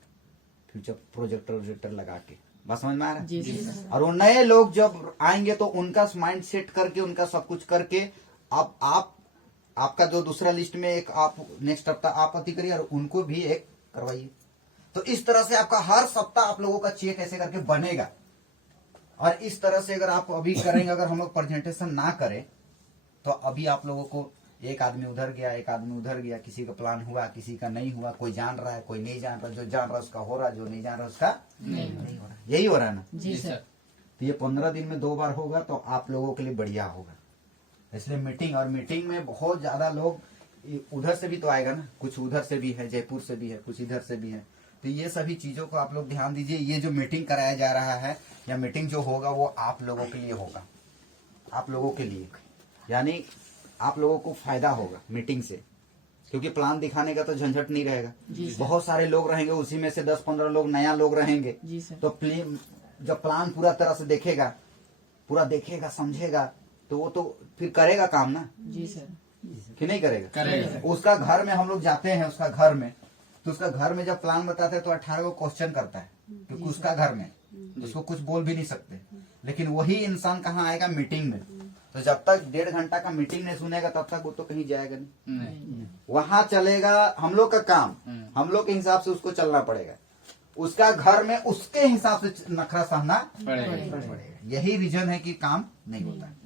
फ्यूचर प्रोजेक्टर लगा के। बात समझ में आ रहा है? जी सर। और वो नए लोग जब आएंगे तो उनका माइंड सेट करके, उनका सब कुछ करके, अब आपका जो दूसरा लिस्ट में एक आप नेक्स्ट सप्ताह आप अति करिए, और उनको भी एक करवाइए। तो इस तरह से आपका हर सप्ताह आप लोगों का चेक ऐसे करके बनेगा। और इस तरह से अगर आप अभी करेंगे, अगर हम लोग प्रेजेंटेशन ना करें, तो अभी आप लोगों को एक आदमी उधर गया, एक आदमी उधर गया, किसी का प्लान हुआ, किसी का नहीं हुआ, कोई जान रहा है, कोई नहीं जान रहा, जो जान रहा है उसका हो रहा, जो नहीं जान रहा उसका नहीं हो रहा। यही हो रहा है ना? जी सर। तो ये 15 दिन में 2 बार होगा, तो आप लोगों के लिए बढ़िया होगा। इसलिए मीटिंग, और मीटिंग में बहुत ज्यादा लोग उधर से भी तो आएगा ना, कुछ उधर से भी है, जयपुर से भी है, कुछ इधर से भी है। तो ये सभी चीजों को आप लोग ध्यान दीजिए। ये जो मीटिंग कराया जा रहा है, या मीटिंग जो होगा, वो आप लोगों के लिए होगा, आप लोगों के लिए, यानी आप लोगों को फायदा होगा मीटिंग से, क्योंकि प्लान दिखाने का तो झंझट नहीं रहेगा। बहुत सारे लोग रहेंगे, उसी में से 10-15 लोग नया लोग रहेंगे। जी सर। तो जब प्लान पूरा तरह से देखेगा, पूरा देखेगा, समझेगा, तो वो तो फिर करेगा काम ना, जी सर। कि नहीं करेगा? करेगा। उसका घर में हम लोग जाते हैं, उसका घर में, तो उसका घर में जब प्लान बताते हैं तो 18 को क्वेश्चन करता है, क्योंकि उसका घर में उसको कुछ बोल भी नहीं सकते। लेकिन वही इंसान कहाँ आएगा? मीटिंग में। तो जब तक 1.5 घंटा का मीटिंग नहीं सुनेगा, तब तक वो तो कहीं जाएगा नहीं। वहां चलेगा हम लोग का काम, हम लोग के हिसाब से उसको चलना पड़ेगा। उसका घर में उसके हिसाब से नखरा सहना पड़ेगा। यही रीजन है कि काम नहीं होता है।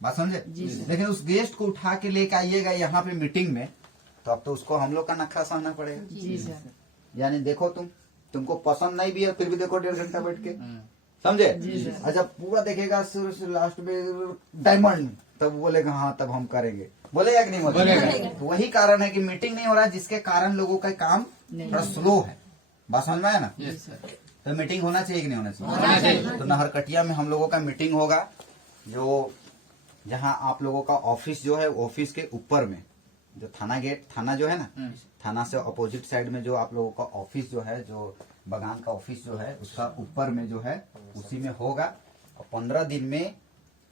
बात समझे? लेकिन उस गेस्ट को उठा के लेके आइएगा यहाँ पे मीटिंग में, तो अब तो उसको हम लोग का नखरा सहना पड़ेगा। जी सर। यानी देखो, तुमको पसंद नहीं भी है, फिर भी देखो 1.5 घंटा बैठ के, समझे? अच्छा, पूरा देखेगा शुरू से लास्ट में डायमंड, तब बोलेगा हाँ तब हम करेंगे, बोलेगा कि नहीं बोलेगा? तो वही कारण है कि मीटिंग नहीं हो रहा है, जिसके कारण लोगों का काम थोड़ा स्लो है। बात समझ में आया ना? तो मीटिंग होना चाहिए कि नहीं होना चाहिए? तो नहरकटिया में हम लोगों का मीटिंग होगा, जो जहाँ आप लोगों का ऑफिस जो है, ऑफिस के ऊपर में जो थाना गेट, थाना जो है ना, थाना से अपोजिट साइड में जो आप लोगों का ऑफिस जो है, जो बगान का ऑफिस जो है, उसका ऊपर में जो है उसी में होगा। और 15 दिन में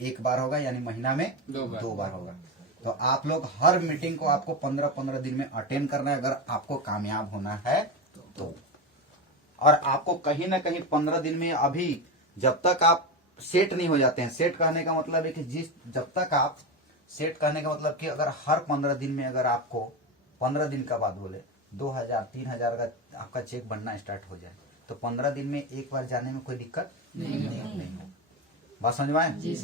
एक बार होगा, यानी महीना में 2 बार होगा। तो आप लोग हर मीटिंग को आपको 15-15 दिन में अटेंड करना है, अगर आपको कामयाब होना है तो। और आपको कहीं ना कहीं 15 दिन में, अभी जब तक आप सेट नहीं हो जाते हैं, सेट कहने का मतलब है कि जब तक आप सेट कहने का मतलब कि अगर हर 15 दिन में, अगर आपको 15 दिन का बाद बोले 2000-3000 का आपका चेक बनना स्टार्ट हो जाए, तो 15 दिन में एक बार जाने में कोई दिक्कत नहीं हो। बात समझ में आए?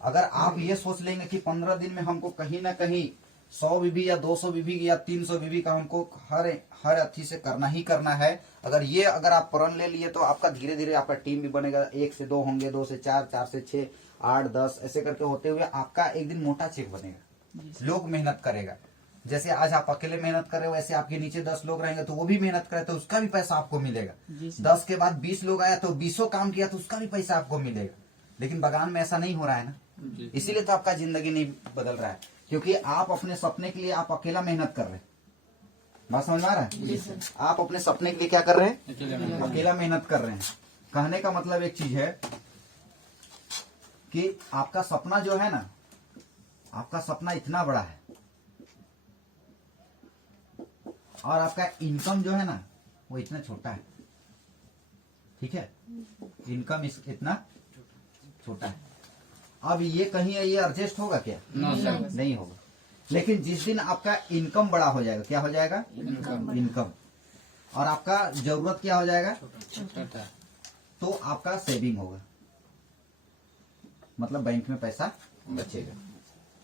अगर आप ये सोच लेंगे कि 15 दिन में हमको कहीं ना कहीं 100 बीबी या 200 बीबी या 300 बीबी का हमको हर अथी से करना ही करना है, अगर आप प्रण ले लिए, तो आपका धीरे धीरे आपका टीम भी बनेगा। 1 से 2 होंगे, 2 से 4, 4 से 6, 8, 10 ऐसे करके होते हुए आपका एक दिन मोटा चेक बनेगा। लोग मेहनत करेगा, जैसे आज आप अकेले मेहनत कर रहे हो, वैसे आपके नीचे 10 लोग रहेंगे तो वो भी मेहनत करे, तो उसका भी पैसा आपको मिलेगा। 10 के बाद 20 लोग आया तो 20 काम किया तो उसका भी पैसा आपको मिलेगा। लेकिन बगान में ऐसा नहीं हो रहा है ना, इसीलिए तो आपका जिंदगी नहीं बदल रहा है, क्योंकि आप अपने सपने के लिए आप अकेला मेहनत कर रहे हैं। बात समझ में आ रहा है? आप अपने सपने के लिए क्या कर रहे हैं? अकेला मेहनत कर रहे हैं। कहने का मतलब एक चीज है कि आपका सपना जो है ना, आपका सपना इतना बड़ा है और आपका इनकम जो है ना वो इतना छोटा है। ठीक है, इनकम इतना छोटा है। अब ये कहीं ये एडजस्ट होगा क्या? नहीं होगा। लेकिन जिस दिन आपका इनकम बड़ा हो जाएगा, क्या हो जाएगा? इनकम। और आपका जरूरत क्या हो जाएगा? तो आपका सेविंग होगा, मतलब बैंक में पैसा बचेगा।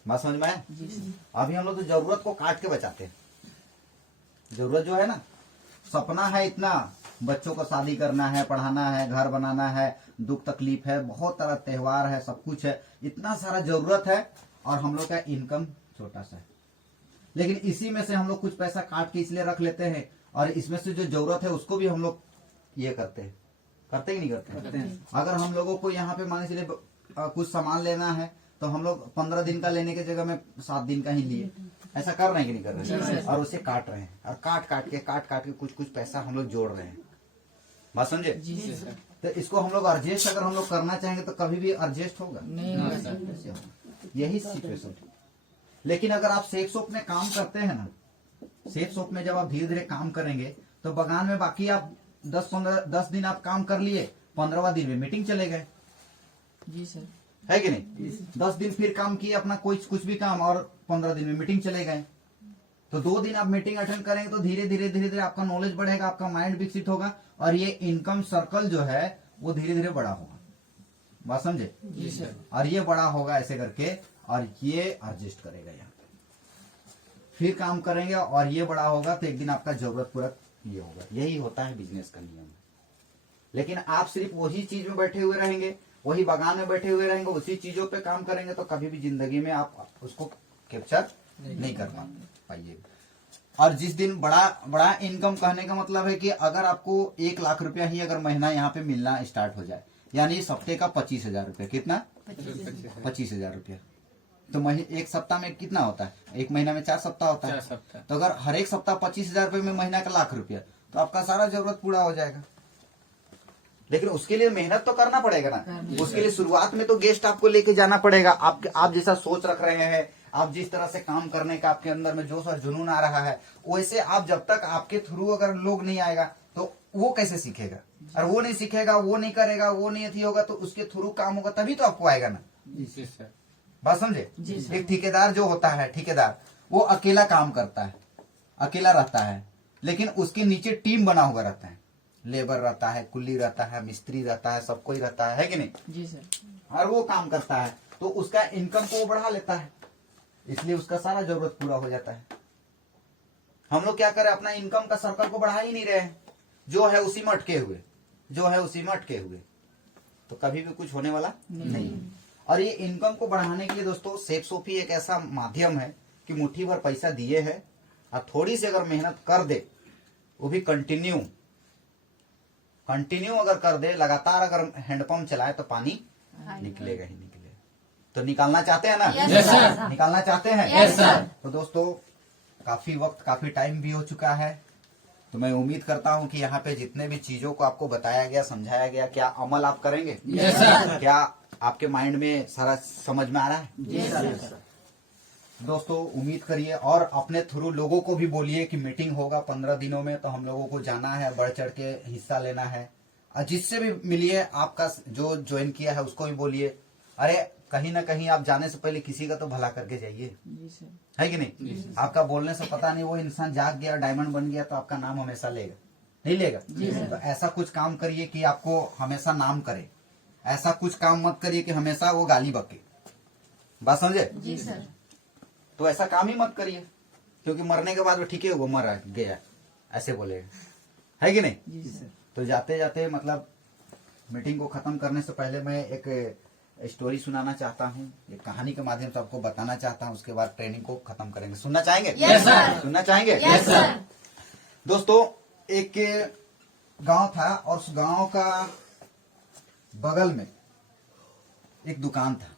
बात समझ में आया? अभी हम लोग तो जरूरत को काट के बचाते हैं। जरूरत जो है ना, सपना है इतना, बच्चों को शादी करना है, पढ़ाना है, घर बनाना है, दुख तकलीफ है, बहुत तरह त्योहार है, सब कुछ है, इतना सारा जरूरत है, और हम लोग का इनकम छोटा सा है। लेकिन इसी में से हम लोग कुछ पैसा काट के इसलिए रख लेते हैं, और इसमें से जो जरूरत है उसको भी हम लोग ये करते हैं कि नहीं करते हैं? अगर हम लोगों को यहाँ पे मान चलिए कुछ सामान लेना है, तो हम लोग 15 दिन का लेने की जगह में 7 दिन का ही लिए। ऐसा कर रहे हैं कि नहीं कर रहे हैं? और उसे काट रहे हैं, और काट के कुछ पैसा हम लोग जोड़ रहे हैं। बात समझे? तो इसको हम लोग एडजस्ट अगर हम लोग करना चाहेंगे तो कभी भी एडजस्ट होगा नहीं। यही सिचुएशन। लेकिन अगर आप सेफ शॉप में काम करते हैं ना, सेफ शॉप में जब आप धीरे धीरे काम करेंगे, तो बगान में बाकी आप 10 दिन आप काम कर लिए, 15वां दिन में मीटिंग चले गए। जी सर, है कि नहीं? 10 दिन फिर काम किए अपना कुछ भी काम, और 15 दिन में मीटिंग चले गए। तो 2 दिन आप मीटिंग अटेंड करेंगे तो धीरे धीरे आपका नॉलेज बढ़ेगा, आपका माइंड विकसित होगा, और ये इनकम सर्कल जो है वो धीरे धीरे बड़ा होगा। बात समझे? जी सर। और ये बड़ा होगा ऐसे करके, और ये एडजस्ट करेगा यहाँ पे, फिर काम करेंगे, और ये बड़ा होगा तो एक दिन आपका जरूरत पूरा ये होगा। यही होता है बिजनेस का नियम। लेकिन आप सिर्फ वही चीज में बैठे हुए रहेंगे, वही बगान में बैठे हुए रहेंगे, उसी चीजों पे काम करेंगे, तो कभी भी जिंदगी में आप उसको कैप्चर नहीं कर पाइए। और जिस दिन बड़ा इनकम कहने का मतलब है कि अगर आपको 1 लाख रुपया ही अगर महीना यहाँ पे मिलना स्टार्ट हो जाए, यानी सप्ते का 25,000 रुपया। कितना? 25,000 रुपया। तो एक सप्ताह में कितना होता है? एक महीना में 4 सप्ताह होता है। तो अगर हर एक सप्ताह 25,000 रुपये में महीना का 1 लाख रुपया, तो आपका सारा जरूरत पूरा हो जाएगा। लेकिन उसके लिए मेहनत तो करना पड़ेगा ना। उसके लिए शुरुआत में तो गेस्ट आपको लेके जाना पड़ेगा। आप जैसा सोच रख रहे हैं, आप जिस तरह से काम करने का आपके अंदर में जोश और जुनून आ रहा है, वैसे आप जब तक आपके थ्रू अगर लोग नहीं आएगा तो वो कैसे सीखेगा? और वो नहीं सीखेगा, वो नहीं करेगा, वो नहीं अथी होगा, तो उसके थ्रू काम होगा तभी तो आपको आएगा ना। बात समझे? एक ठेकेदार जो होता है, ठेकेदार वो अकेला काम करता है, अकेला रहता है, लेकिन उसके नीचे टीम बना हुआ रहता है। लेबर रहता है, कुल्ली रहता है, मिस्त्री रहता है, सब कोई रहता है कि नहीं? जी सर। और वो काम करता है तो उसका इनकम को वो बढ़ा लेता है, इसलिए उसका सारा जरूरत पूरा हो जाता है। हम लोग क्या करें, अपना इनकम का सर्कल को बढ़ा ही नहीं रहे हैं, जो है उसी में अटके हुए, तो कभी भी कुछ होने वाला नहीं। और ये इनकम को बढ़ाने के लिए दोस्तों सेफ शॉप ही एक ऐसा माध्यम है कि मुट्ठी भर पैसा दिए है, और थोड़ी सी अगर मेहनत कर दे, वो भी कंटिन्यू अगर कर दे, लगातार अगर हैंडपंप चलाए, तो पानी निकलेगा ही निकलेगा। तो निकालना चाहते हैं ना? Yes sir. निकालना चाहते हैं? Yes sir. तो दोस्तों काफी वक्त काफी टाइम भी हो चुका है, तो मैं उम्मीद करता हूं कि यहाँ पे जितने भी चीजों को आपको बताया गया समझाया गया, क्या अमल आप करेंगे? Yes sir. क्या आपके माइंड में सारा समझ में आ रहा है? जी सर। दोस्तों उम्मीद करिए और अपने थ्रू लोगों को भी बोलिए कि मीटिंग होगा 15 दिनों में, तो हम लोगों को जाना है, बढ़ चढ़ के हिस्सा लेना है। और जिससे भी मिलिए, आपका जो ज्वाइन किया है उसको भी बोलिए, अरे कहीं ना कहीं आप जाने से पहले किसी का तो भला करके जाइए, जी सर। है कि नहीं? आपका बोलने से पता नहीं वो इंसान जाग गया, डायमंड बन गया, तो आपका नाम हमेशा लेगा, नहीं लेगा? तो ऐसा कुछ काम करिए कि आपको हमेशा नाम करे, ऐसा कुछ काम मत करिए कि हमेशा वो गाली बके। बात समझे? जी सर। तो ऐसा काम ही मत करिए, क्योंकि मरने के बाद वो ठीक है वो मरा गया ऐसे बोलेगा, है कि नहीं? जी सर। तो जाते जाते मतलब मीटिंग को खत्म करने से पहले मैं एक स्टोरी सुनाना चाहता हूँ, एक कहानी के माध्यम से आपको बताना चाहता हूँ, उसके बाद ट्रेनिंग को खत्म करेंगे। सुनना चाहेंगे? Yes sir. सुनना चाहेंगे? Yes sir. दोस्तों एक गांव था और उस गांव का बगल में एक दुकान था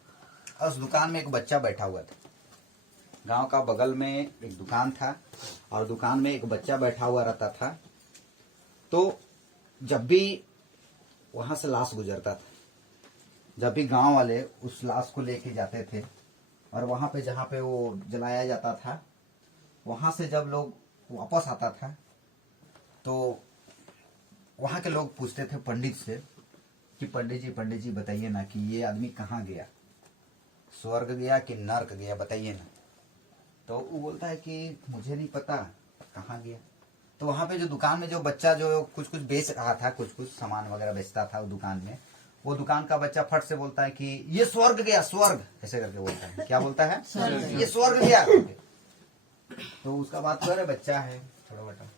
और उस दुकान में एक बच्चा बैठा हुआ था। गांव का बगल में एक दुकान था और दुकान में एक बच्चा बैठा हुआ रहता था। तो जब भी वहां से लाश गुजरता था, जब भी गांव वाले उस लाश को लेके जाते थे और वहां पे जहाँ पे वो जलाया जाता था, वहां से जब लोग वापस आता था तो वहां के लोग पूछते थे पंडित से कि पंडित जी बताइए ना कि ये आदमी कहाँ गया, स्वर्ग गया कि नर्क गया, बताइए ना। तो वो बोलता है कि मुझे नहीं पता कहाँ गया। तो वहां पे जो दुकान में जो बच्चा जो कुछ कुछ बेच रहा था, कुछ कुछ सामान वगैरह बेचता था वो दुकान में, वो दुकान का बच्चा फट से बोलता है कि ये स्वर्ग गया, स्वर्ग, ऐसे करके बोलता है। क्या बोलता है? ये स्वर्ग गया। तो उसका बात कर रहे, बच्चा है थोड़ा बटा,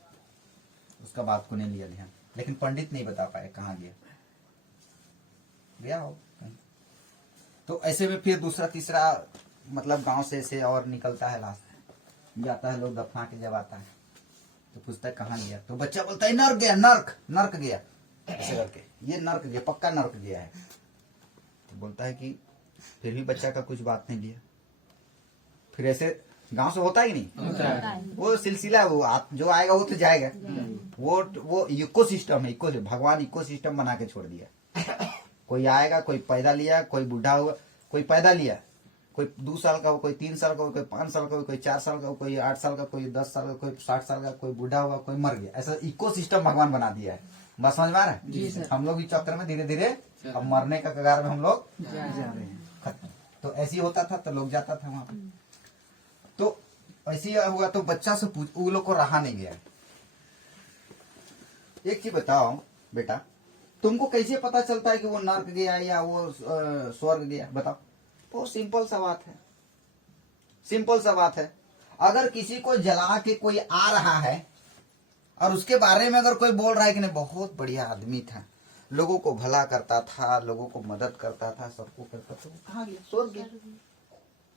उसका बात को नहीं लिया ध्यान, लेकिन पंडित नहीं बता पाए कहाँ गया, गया हो कहीं। तो ऐसे में फिर दूसरा तीसरा मतलब गांव से ऐसे और निकलता है, लाश जाता है, लोग दफना के जब आता है तो पूछता है कहाँ गया, तो बच्चा बोलता है नर्क गया, नर्क नर्क गया, ऐसे करके, ये नर्क गया, पक्का नर्क गया है। तो बोलता है कि फिर भी बच्चा का कुछ बात नहीं लिया। फिर ऐसे गांव से होता ही नहीं, वो सिलसिला है, वो जो आएगा वो तो जाएगा। वो इको सिस्टम है, इको भगवान इको सिस्टम बना के छोड़ दिया। कोई आएगा, कोई पैदा लिया, कोई बूढ़ा हुआ, कोई पैदा लिया, कोई 2 साल का हो, कोई 3 साल का हो, कोई 5 साल का हो, कोई 4 साल का हो, कोई 8 साल का, कोई 10 साल का, कोई 60 साल का, कोई बूढ़ा हुआ, कोई मर गया। ऐसा इको सिस्टम भगवान बना दिया है। बस समझ में आ रहा है? जी सर। हम लोग इस चक्कर में धीरे धीरे अब मरने का कगार में हम लोग जा रहे हैं। खत्म। तो ऐसे ही होता था, तो लोग जाता था वहां पे। तो ऐसे ही हुआ, तो बच्चा से पूछ, वो लोग को रहा नहीं गया। एक चीज बताओ बेटा, तुमको कैसे पता चलता है कि वो नर्क गया या वो स्वर्ग गया? बताओ। बहुत सिंपल सा बात है, सिंपल सा बात है। अगर किसी को जला के कोई आ रहा है और उसके बारे में अगर कोई बोल रहा है कि नहीं बहुत बढ़िया आदमी था, लोगों को भला करता था, लोगों को मदद करता था, सबको करता था, वो कहाँ गया? स्वर्ग गया।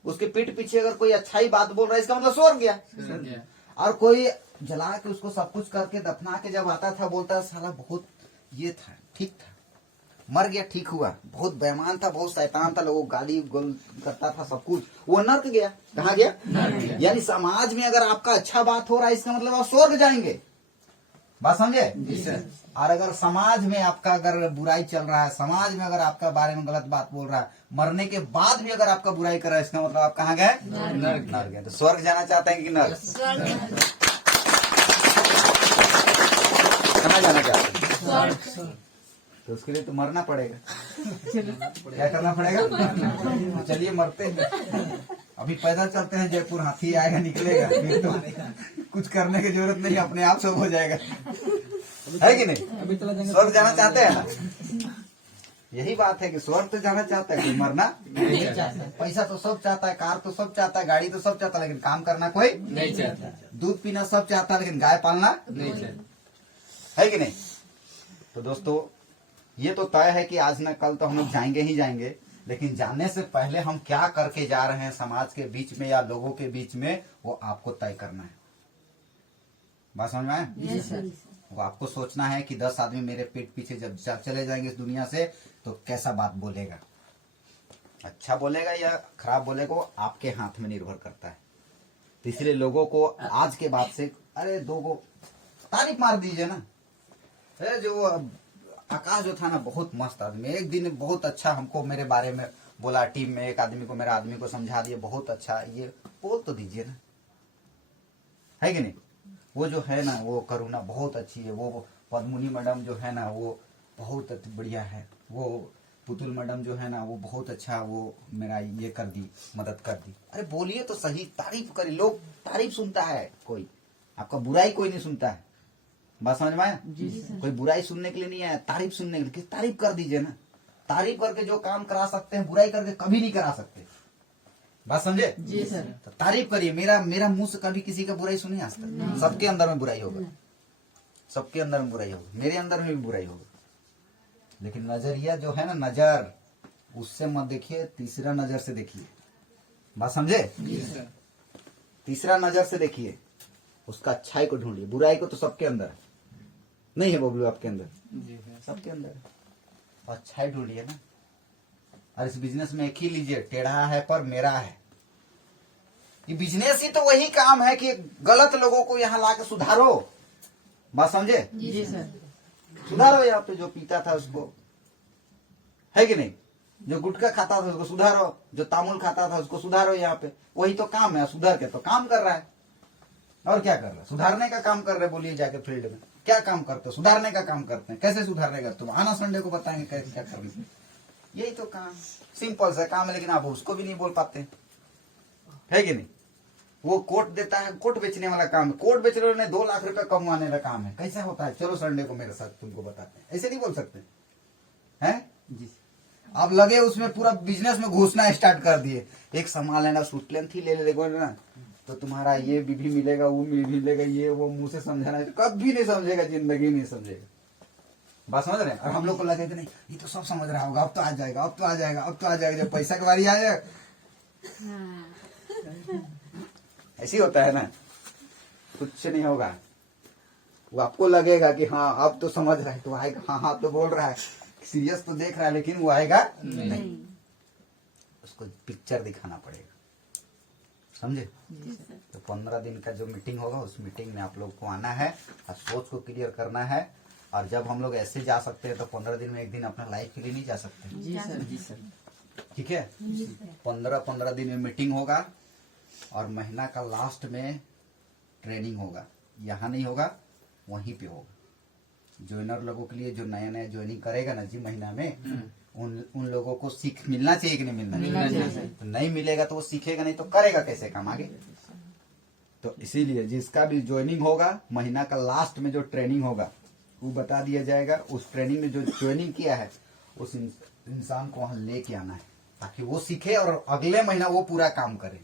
उसके पीठ पीछे अगर कोई अच्छाई बात बोल रहा है, इसका मतलब स्वर्ग गया। और कोई जला के उसको सब कुछ करके दफना के जब आता था, बोलता था साला बहुत ये था, ठीक था, मर गया, ठीक हुआ, बहुत बेईमान था, बहुत शैतान था, लोगों गाली गोल करता था, सब कुछ, वो नर्क गया। कहाँ गया? यानी समाज में अगर आपका अच्छा बात हो रहा है, इसका मतलब आप स्वर्ग जाएंगे। बात समझे? और अगर समाज में आपका अगर बुराई चल रहा है, समाज में अगर आपका बारे में गलत बात बोल रहा है, मरने के बाद भी अगर आपका बुराई कर रहा है, इसका मतलब आप कहाँ गए? नर्क गए। तो स्वर्ग जाना चाहते हैं कि नर्क? कहाँ जाना चाहते हैं? तो उसके लिए तो मरना पड़ेगा। क्या करना पड़ेगा? चलिए मरते हैं। अभी पैदल चलते हैं जयपुर, हाथी आएगा निकलेगा, फिर तो कुछ करने की जरूरत नहीं, अपने आप सब हो जाएगा, है कि नहीं? स्वर्ग जाना चाहते हैं ना? यही बात है कि स्वर्ग तो जाना चाहता है, कोई मरना नहीं चाहता। पैसा तो सब चाहता है, कार तो सब चाहता है, गाड़ी तो सब चाहता है, लेकिन काम करना कोई नहीं चाहता। दूध पीना सब चाहता है, लेकिन गाय पालना नहीं चाहता, है कि नहीं? तो दोस्तों ये तो तय है कि आज न कल तो हम लोग जाएंगे ही जाएंगे, लेकिन जाने से पहले हम क्या करके जा रहे हैं समाज के बीच में या लोगों के बीच में, वो आपको तय करना है। बात समझ में आया? Yes sir. वो आपको सोचना है कि 10 आदमी मेरे पेट पीछे जब चले जाएंगे इस दुनिया से, तो कैसा बात बोलेगा, अच्छा बोलेगा या खराब बोलेगा, वो आपके हाथ में निर्भर करता है। तो इसलिए लोगों को आज के बाद से अरे दो को तारीफ मार दीजिए ना। अरे जो आकाश जो था ना बहुत मस्त आदमी, एक दिन बहुत अच्छा हमको मेरे बारे में बोला, टीम में एक आदमी को मेरा आदमी को समझा दिया बहुत अच्छा, ये बोल तो दीजिए ना, है कि नहीं। वो जो है ना वो करुणा बहुत अच्छी है, वो पद्मुनी मैडम जो है ना वो बहुत बढ़िया है, वो पुतुल मैडम जो है ना वो बहुत अच्छा, वो मेरा ये कर दी, मदद कर दी। अरे बोलिए तो सही, तारीफ करिए, लोग तारीफ सुनता है, कोई आपका बुराई कोई नहीं सुनता है। बात समझ में आया? कोई बुराई सुनने के लिए नहीं आया, तारीफ सुनने के लिए। तारीफ कर दीजिए ना, तारीफ करके जो काम करा सकते हैं बुराई करके कभी नहीं करा सकते। बात समझे? जी सर। तो तारीफ करिए, मेरा मुंह से कभी किसी का बुराई सुनी आज तक? सबके अंदर में बुराई होगा, सबके अंदर में बुराई होगा, मेरे अंदर में भी बुराई होगा, लेकिन नजरिया जो है ना, नजर, उससे मत देखिए, तीसरा नजर से देखिए। बात समझे? तीसरा नजर से देखिए, उसका अच्छाई को ढूंढिए, बुराई को तो सबके अंदर है, नहीं है बबलू आपके अंदर? सबके अंदर है, अच्छाई ढूंढिए ना। और इस बिजनेस में एक ही लीजिए, टेढ़ा है पर मेरा है। ये बिजनेस ही तो वही काम है कि गलत लोगों को यहाँ लाके सुधारो। बात समझे? जी सर। सुधारो, यहाँ पे जो पीता था उसको, है कि नहीं, जो गुटखा खाता था उसको सुधारो, जो तामुल खाता था उसको सुधारो। यहाँ पे वही तो काम है, सुधार के तो काम कर रहा है। और क्या कर रहा है? सुधारने का काम कर रहे। बोलिए जाके फील्ड में क्या काम करते हो? सुधारने का काम करते हैं। कैसे सुधारने का? तुम आना संडे को बताएंगे कैसे क्या करना। यही तो काम, सिंपल सा काम है, लेकिन आप उसको भी नहीं बोल पाते, है कि नहीं। वो कोट देता है, कोट बेचने वाला काम है, कोट बेचने वाले 2 लाख रुपए कमवाने का काम है। कैसा होता है? चलो संडे को मेरे साथ तुमको बताते हैं। ऐसे नहीं बोल सकते हैं जी। आप लगे उसमें पूरा बिजनेस में घुसना स्टार्ट कर दिए। एक सामान लेना, सूट लेंथ ही ले लेगा ना, तो तुम्हारा ये भी मिलेगा, वो भी मिलेगा, ये वो मुंह से समझाना तो कभी नहीं समझेगा, जिंदगी नहीं समझेगा। बात समझ रहे हैं? और हम लोग को लगे कि नहीं ये तो सब समझ रहा होगा, अब तो आ जाएगा, अब तो आ जाएगा, अब तो आ जाएगा, जब पैसा की बारी आएगा। ऐसी होता है ना, कुछ नहीं होगा। वो आपको लगेगा कि हाँ अब तो समझ रहा है, तो आएगा, हाँ हाँ तो बोल रहा है, सीरियस तो देख रहा है, लेकिन वो आएगा नहीं। उसको पिक्चर दिखाना पड़ेगा, समझे? तो 15 दिन का जो मीटिंग होगा, उस मीटिंग में आप लोग को आना है और सोच को क्लियर करना है। और जब हम लोग ऐसे जा सकते हैं तो 15 दिन में एक दिन अपना लाइफ के लिए नहीं जा सकते। जी सर। जी सर। ठीक है? 15 दिन में मीटिंग होगा और महीना का लास्ट में ट्रेनिंग होगा। यहाँ नहीं होगा, वहीं पे होगा। ज्वाइनर लोगों के लिए जो नया नया ज्वाइनिंग करेगा ना जी महीना में, उन लोगों को सीख मिलना चाहिए कि नहीं मिलना चाहिए? तो नहीं मिलेगा तो वो सीखेगा नहीं तो करेगा कैसे काम आगे? तो इसीलिए जिसका भी ज्वाइनिंग होगा, महीना का लास्ट में जो ट्रेनिंग होगा वो बता दिया जाएगा। उस ट्रेनिंग में जो ज्वाइनिंग किया है उस इंसान को वहां लेके आना है, ताकि वो सीखे और अगले महीना वो पूरा काम करे।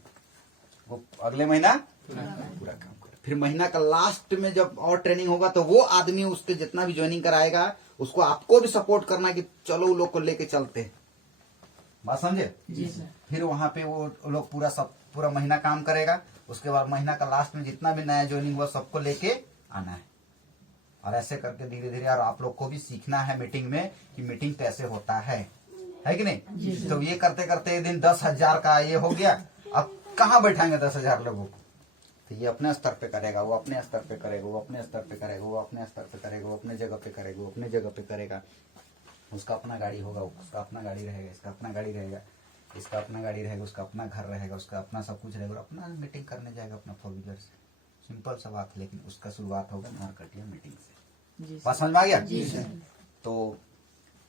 वो अगले महीना पूरा काम करे। फिर महीना का लास्ट में जब और ट्रेनिंग होगा तो वो आदमी उसके जितना भी ज्वाइनिंग कराएगा उसको आपको भी सपोर्ट करना कि चलो वो लोग को लेके चलते हैं। बात समझे? जी सर। फिर वहां पे वो लोग पूरा महीना काम करेगा। उसके बाद महीना का लास्ट में जितना भी नया ज्वाइनिंग हुआ सबको लेके आना है। और ऐसे करके धीरे धीरे, और आप लोग को भी सीखना है मीटिंग में कि मीटिंग कैसे होता है कि नहीं? तो ये करते करते एक दिन 10,000 का ये हो गया। अब कहाँ बैठाएंगे 10,000 लोगों को? तो ये अपने स्तर पे करेगा, वो अपने स्तर पे करेगा, वो अपने स्तर पे करेगा, वो अपने स्तर पे करेगा, वो अपने जगह पे करेगा, वो अपने जगह पे करेगा। उसका अपना गाड़ी होगा, उसका अपना गाड़ी रहेगा, इसका अपना गाड़ी रहेगा, इसका अपना गाड़ी रहेगा, उसका अपना घर रहेगा, उसका अपना सब कुछ रहेगा, अपना मीटिंग करने जाएगा अपना 4 व्हीलर से। सिंपल सा बात है, लेकिन उसका शुरुआत होगा नरकटिया मीटिंग से। बात समझ में आ गया? तो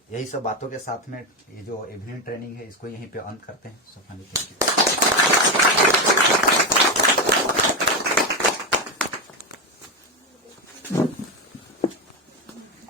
यही सब बातों के साथ में ये जो इवनिंग ट्रेनिंग है इसको यहीं पे अंत करते हैं। So thank you.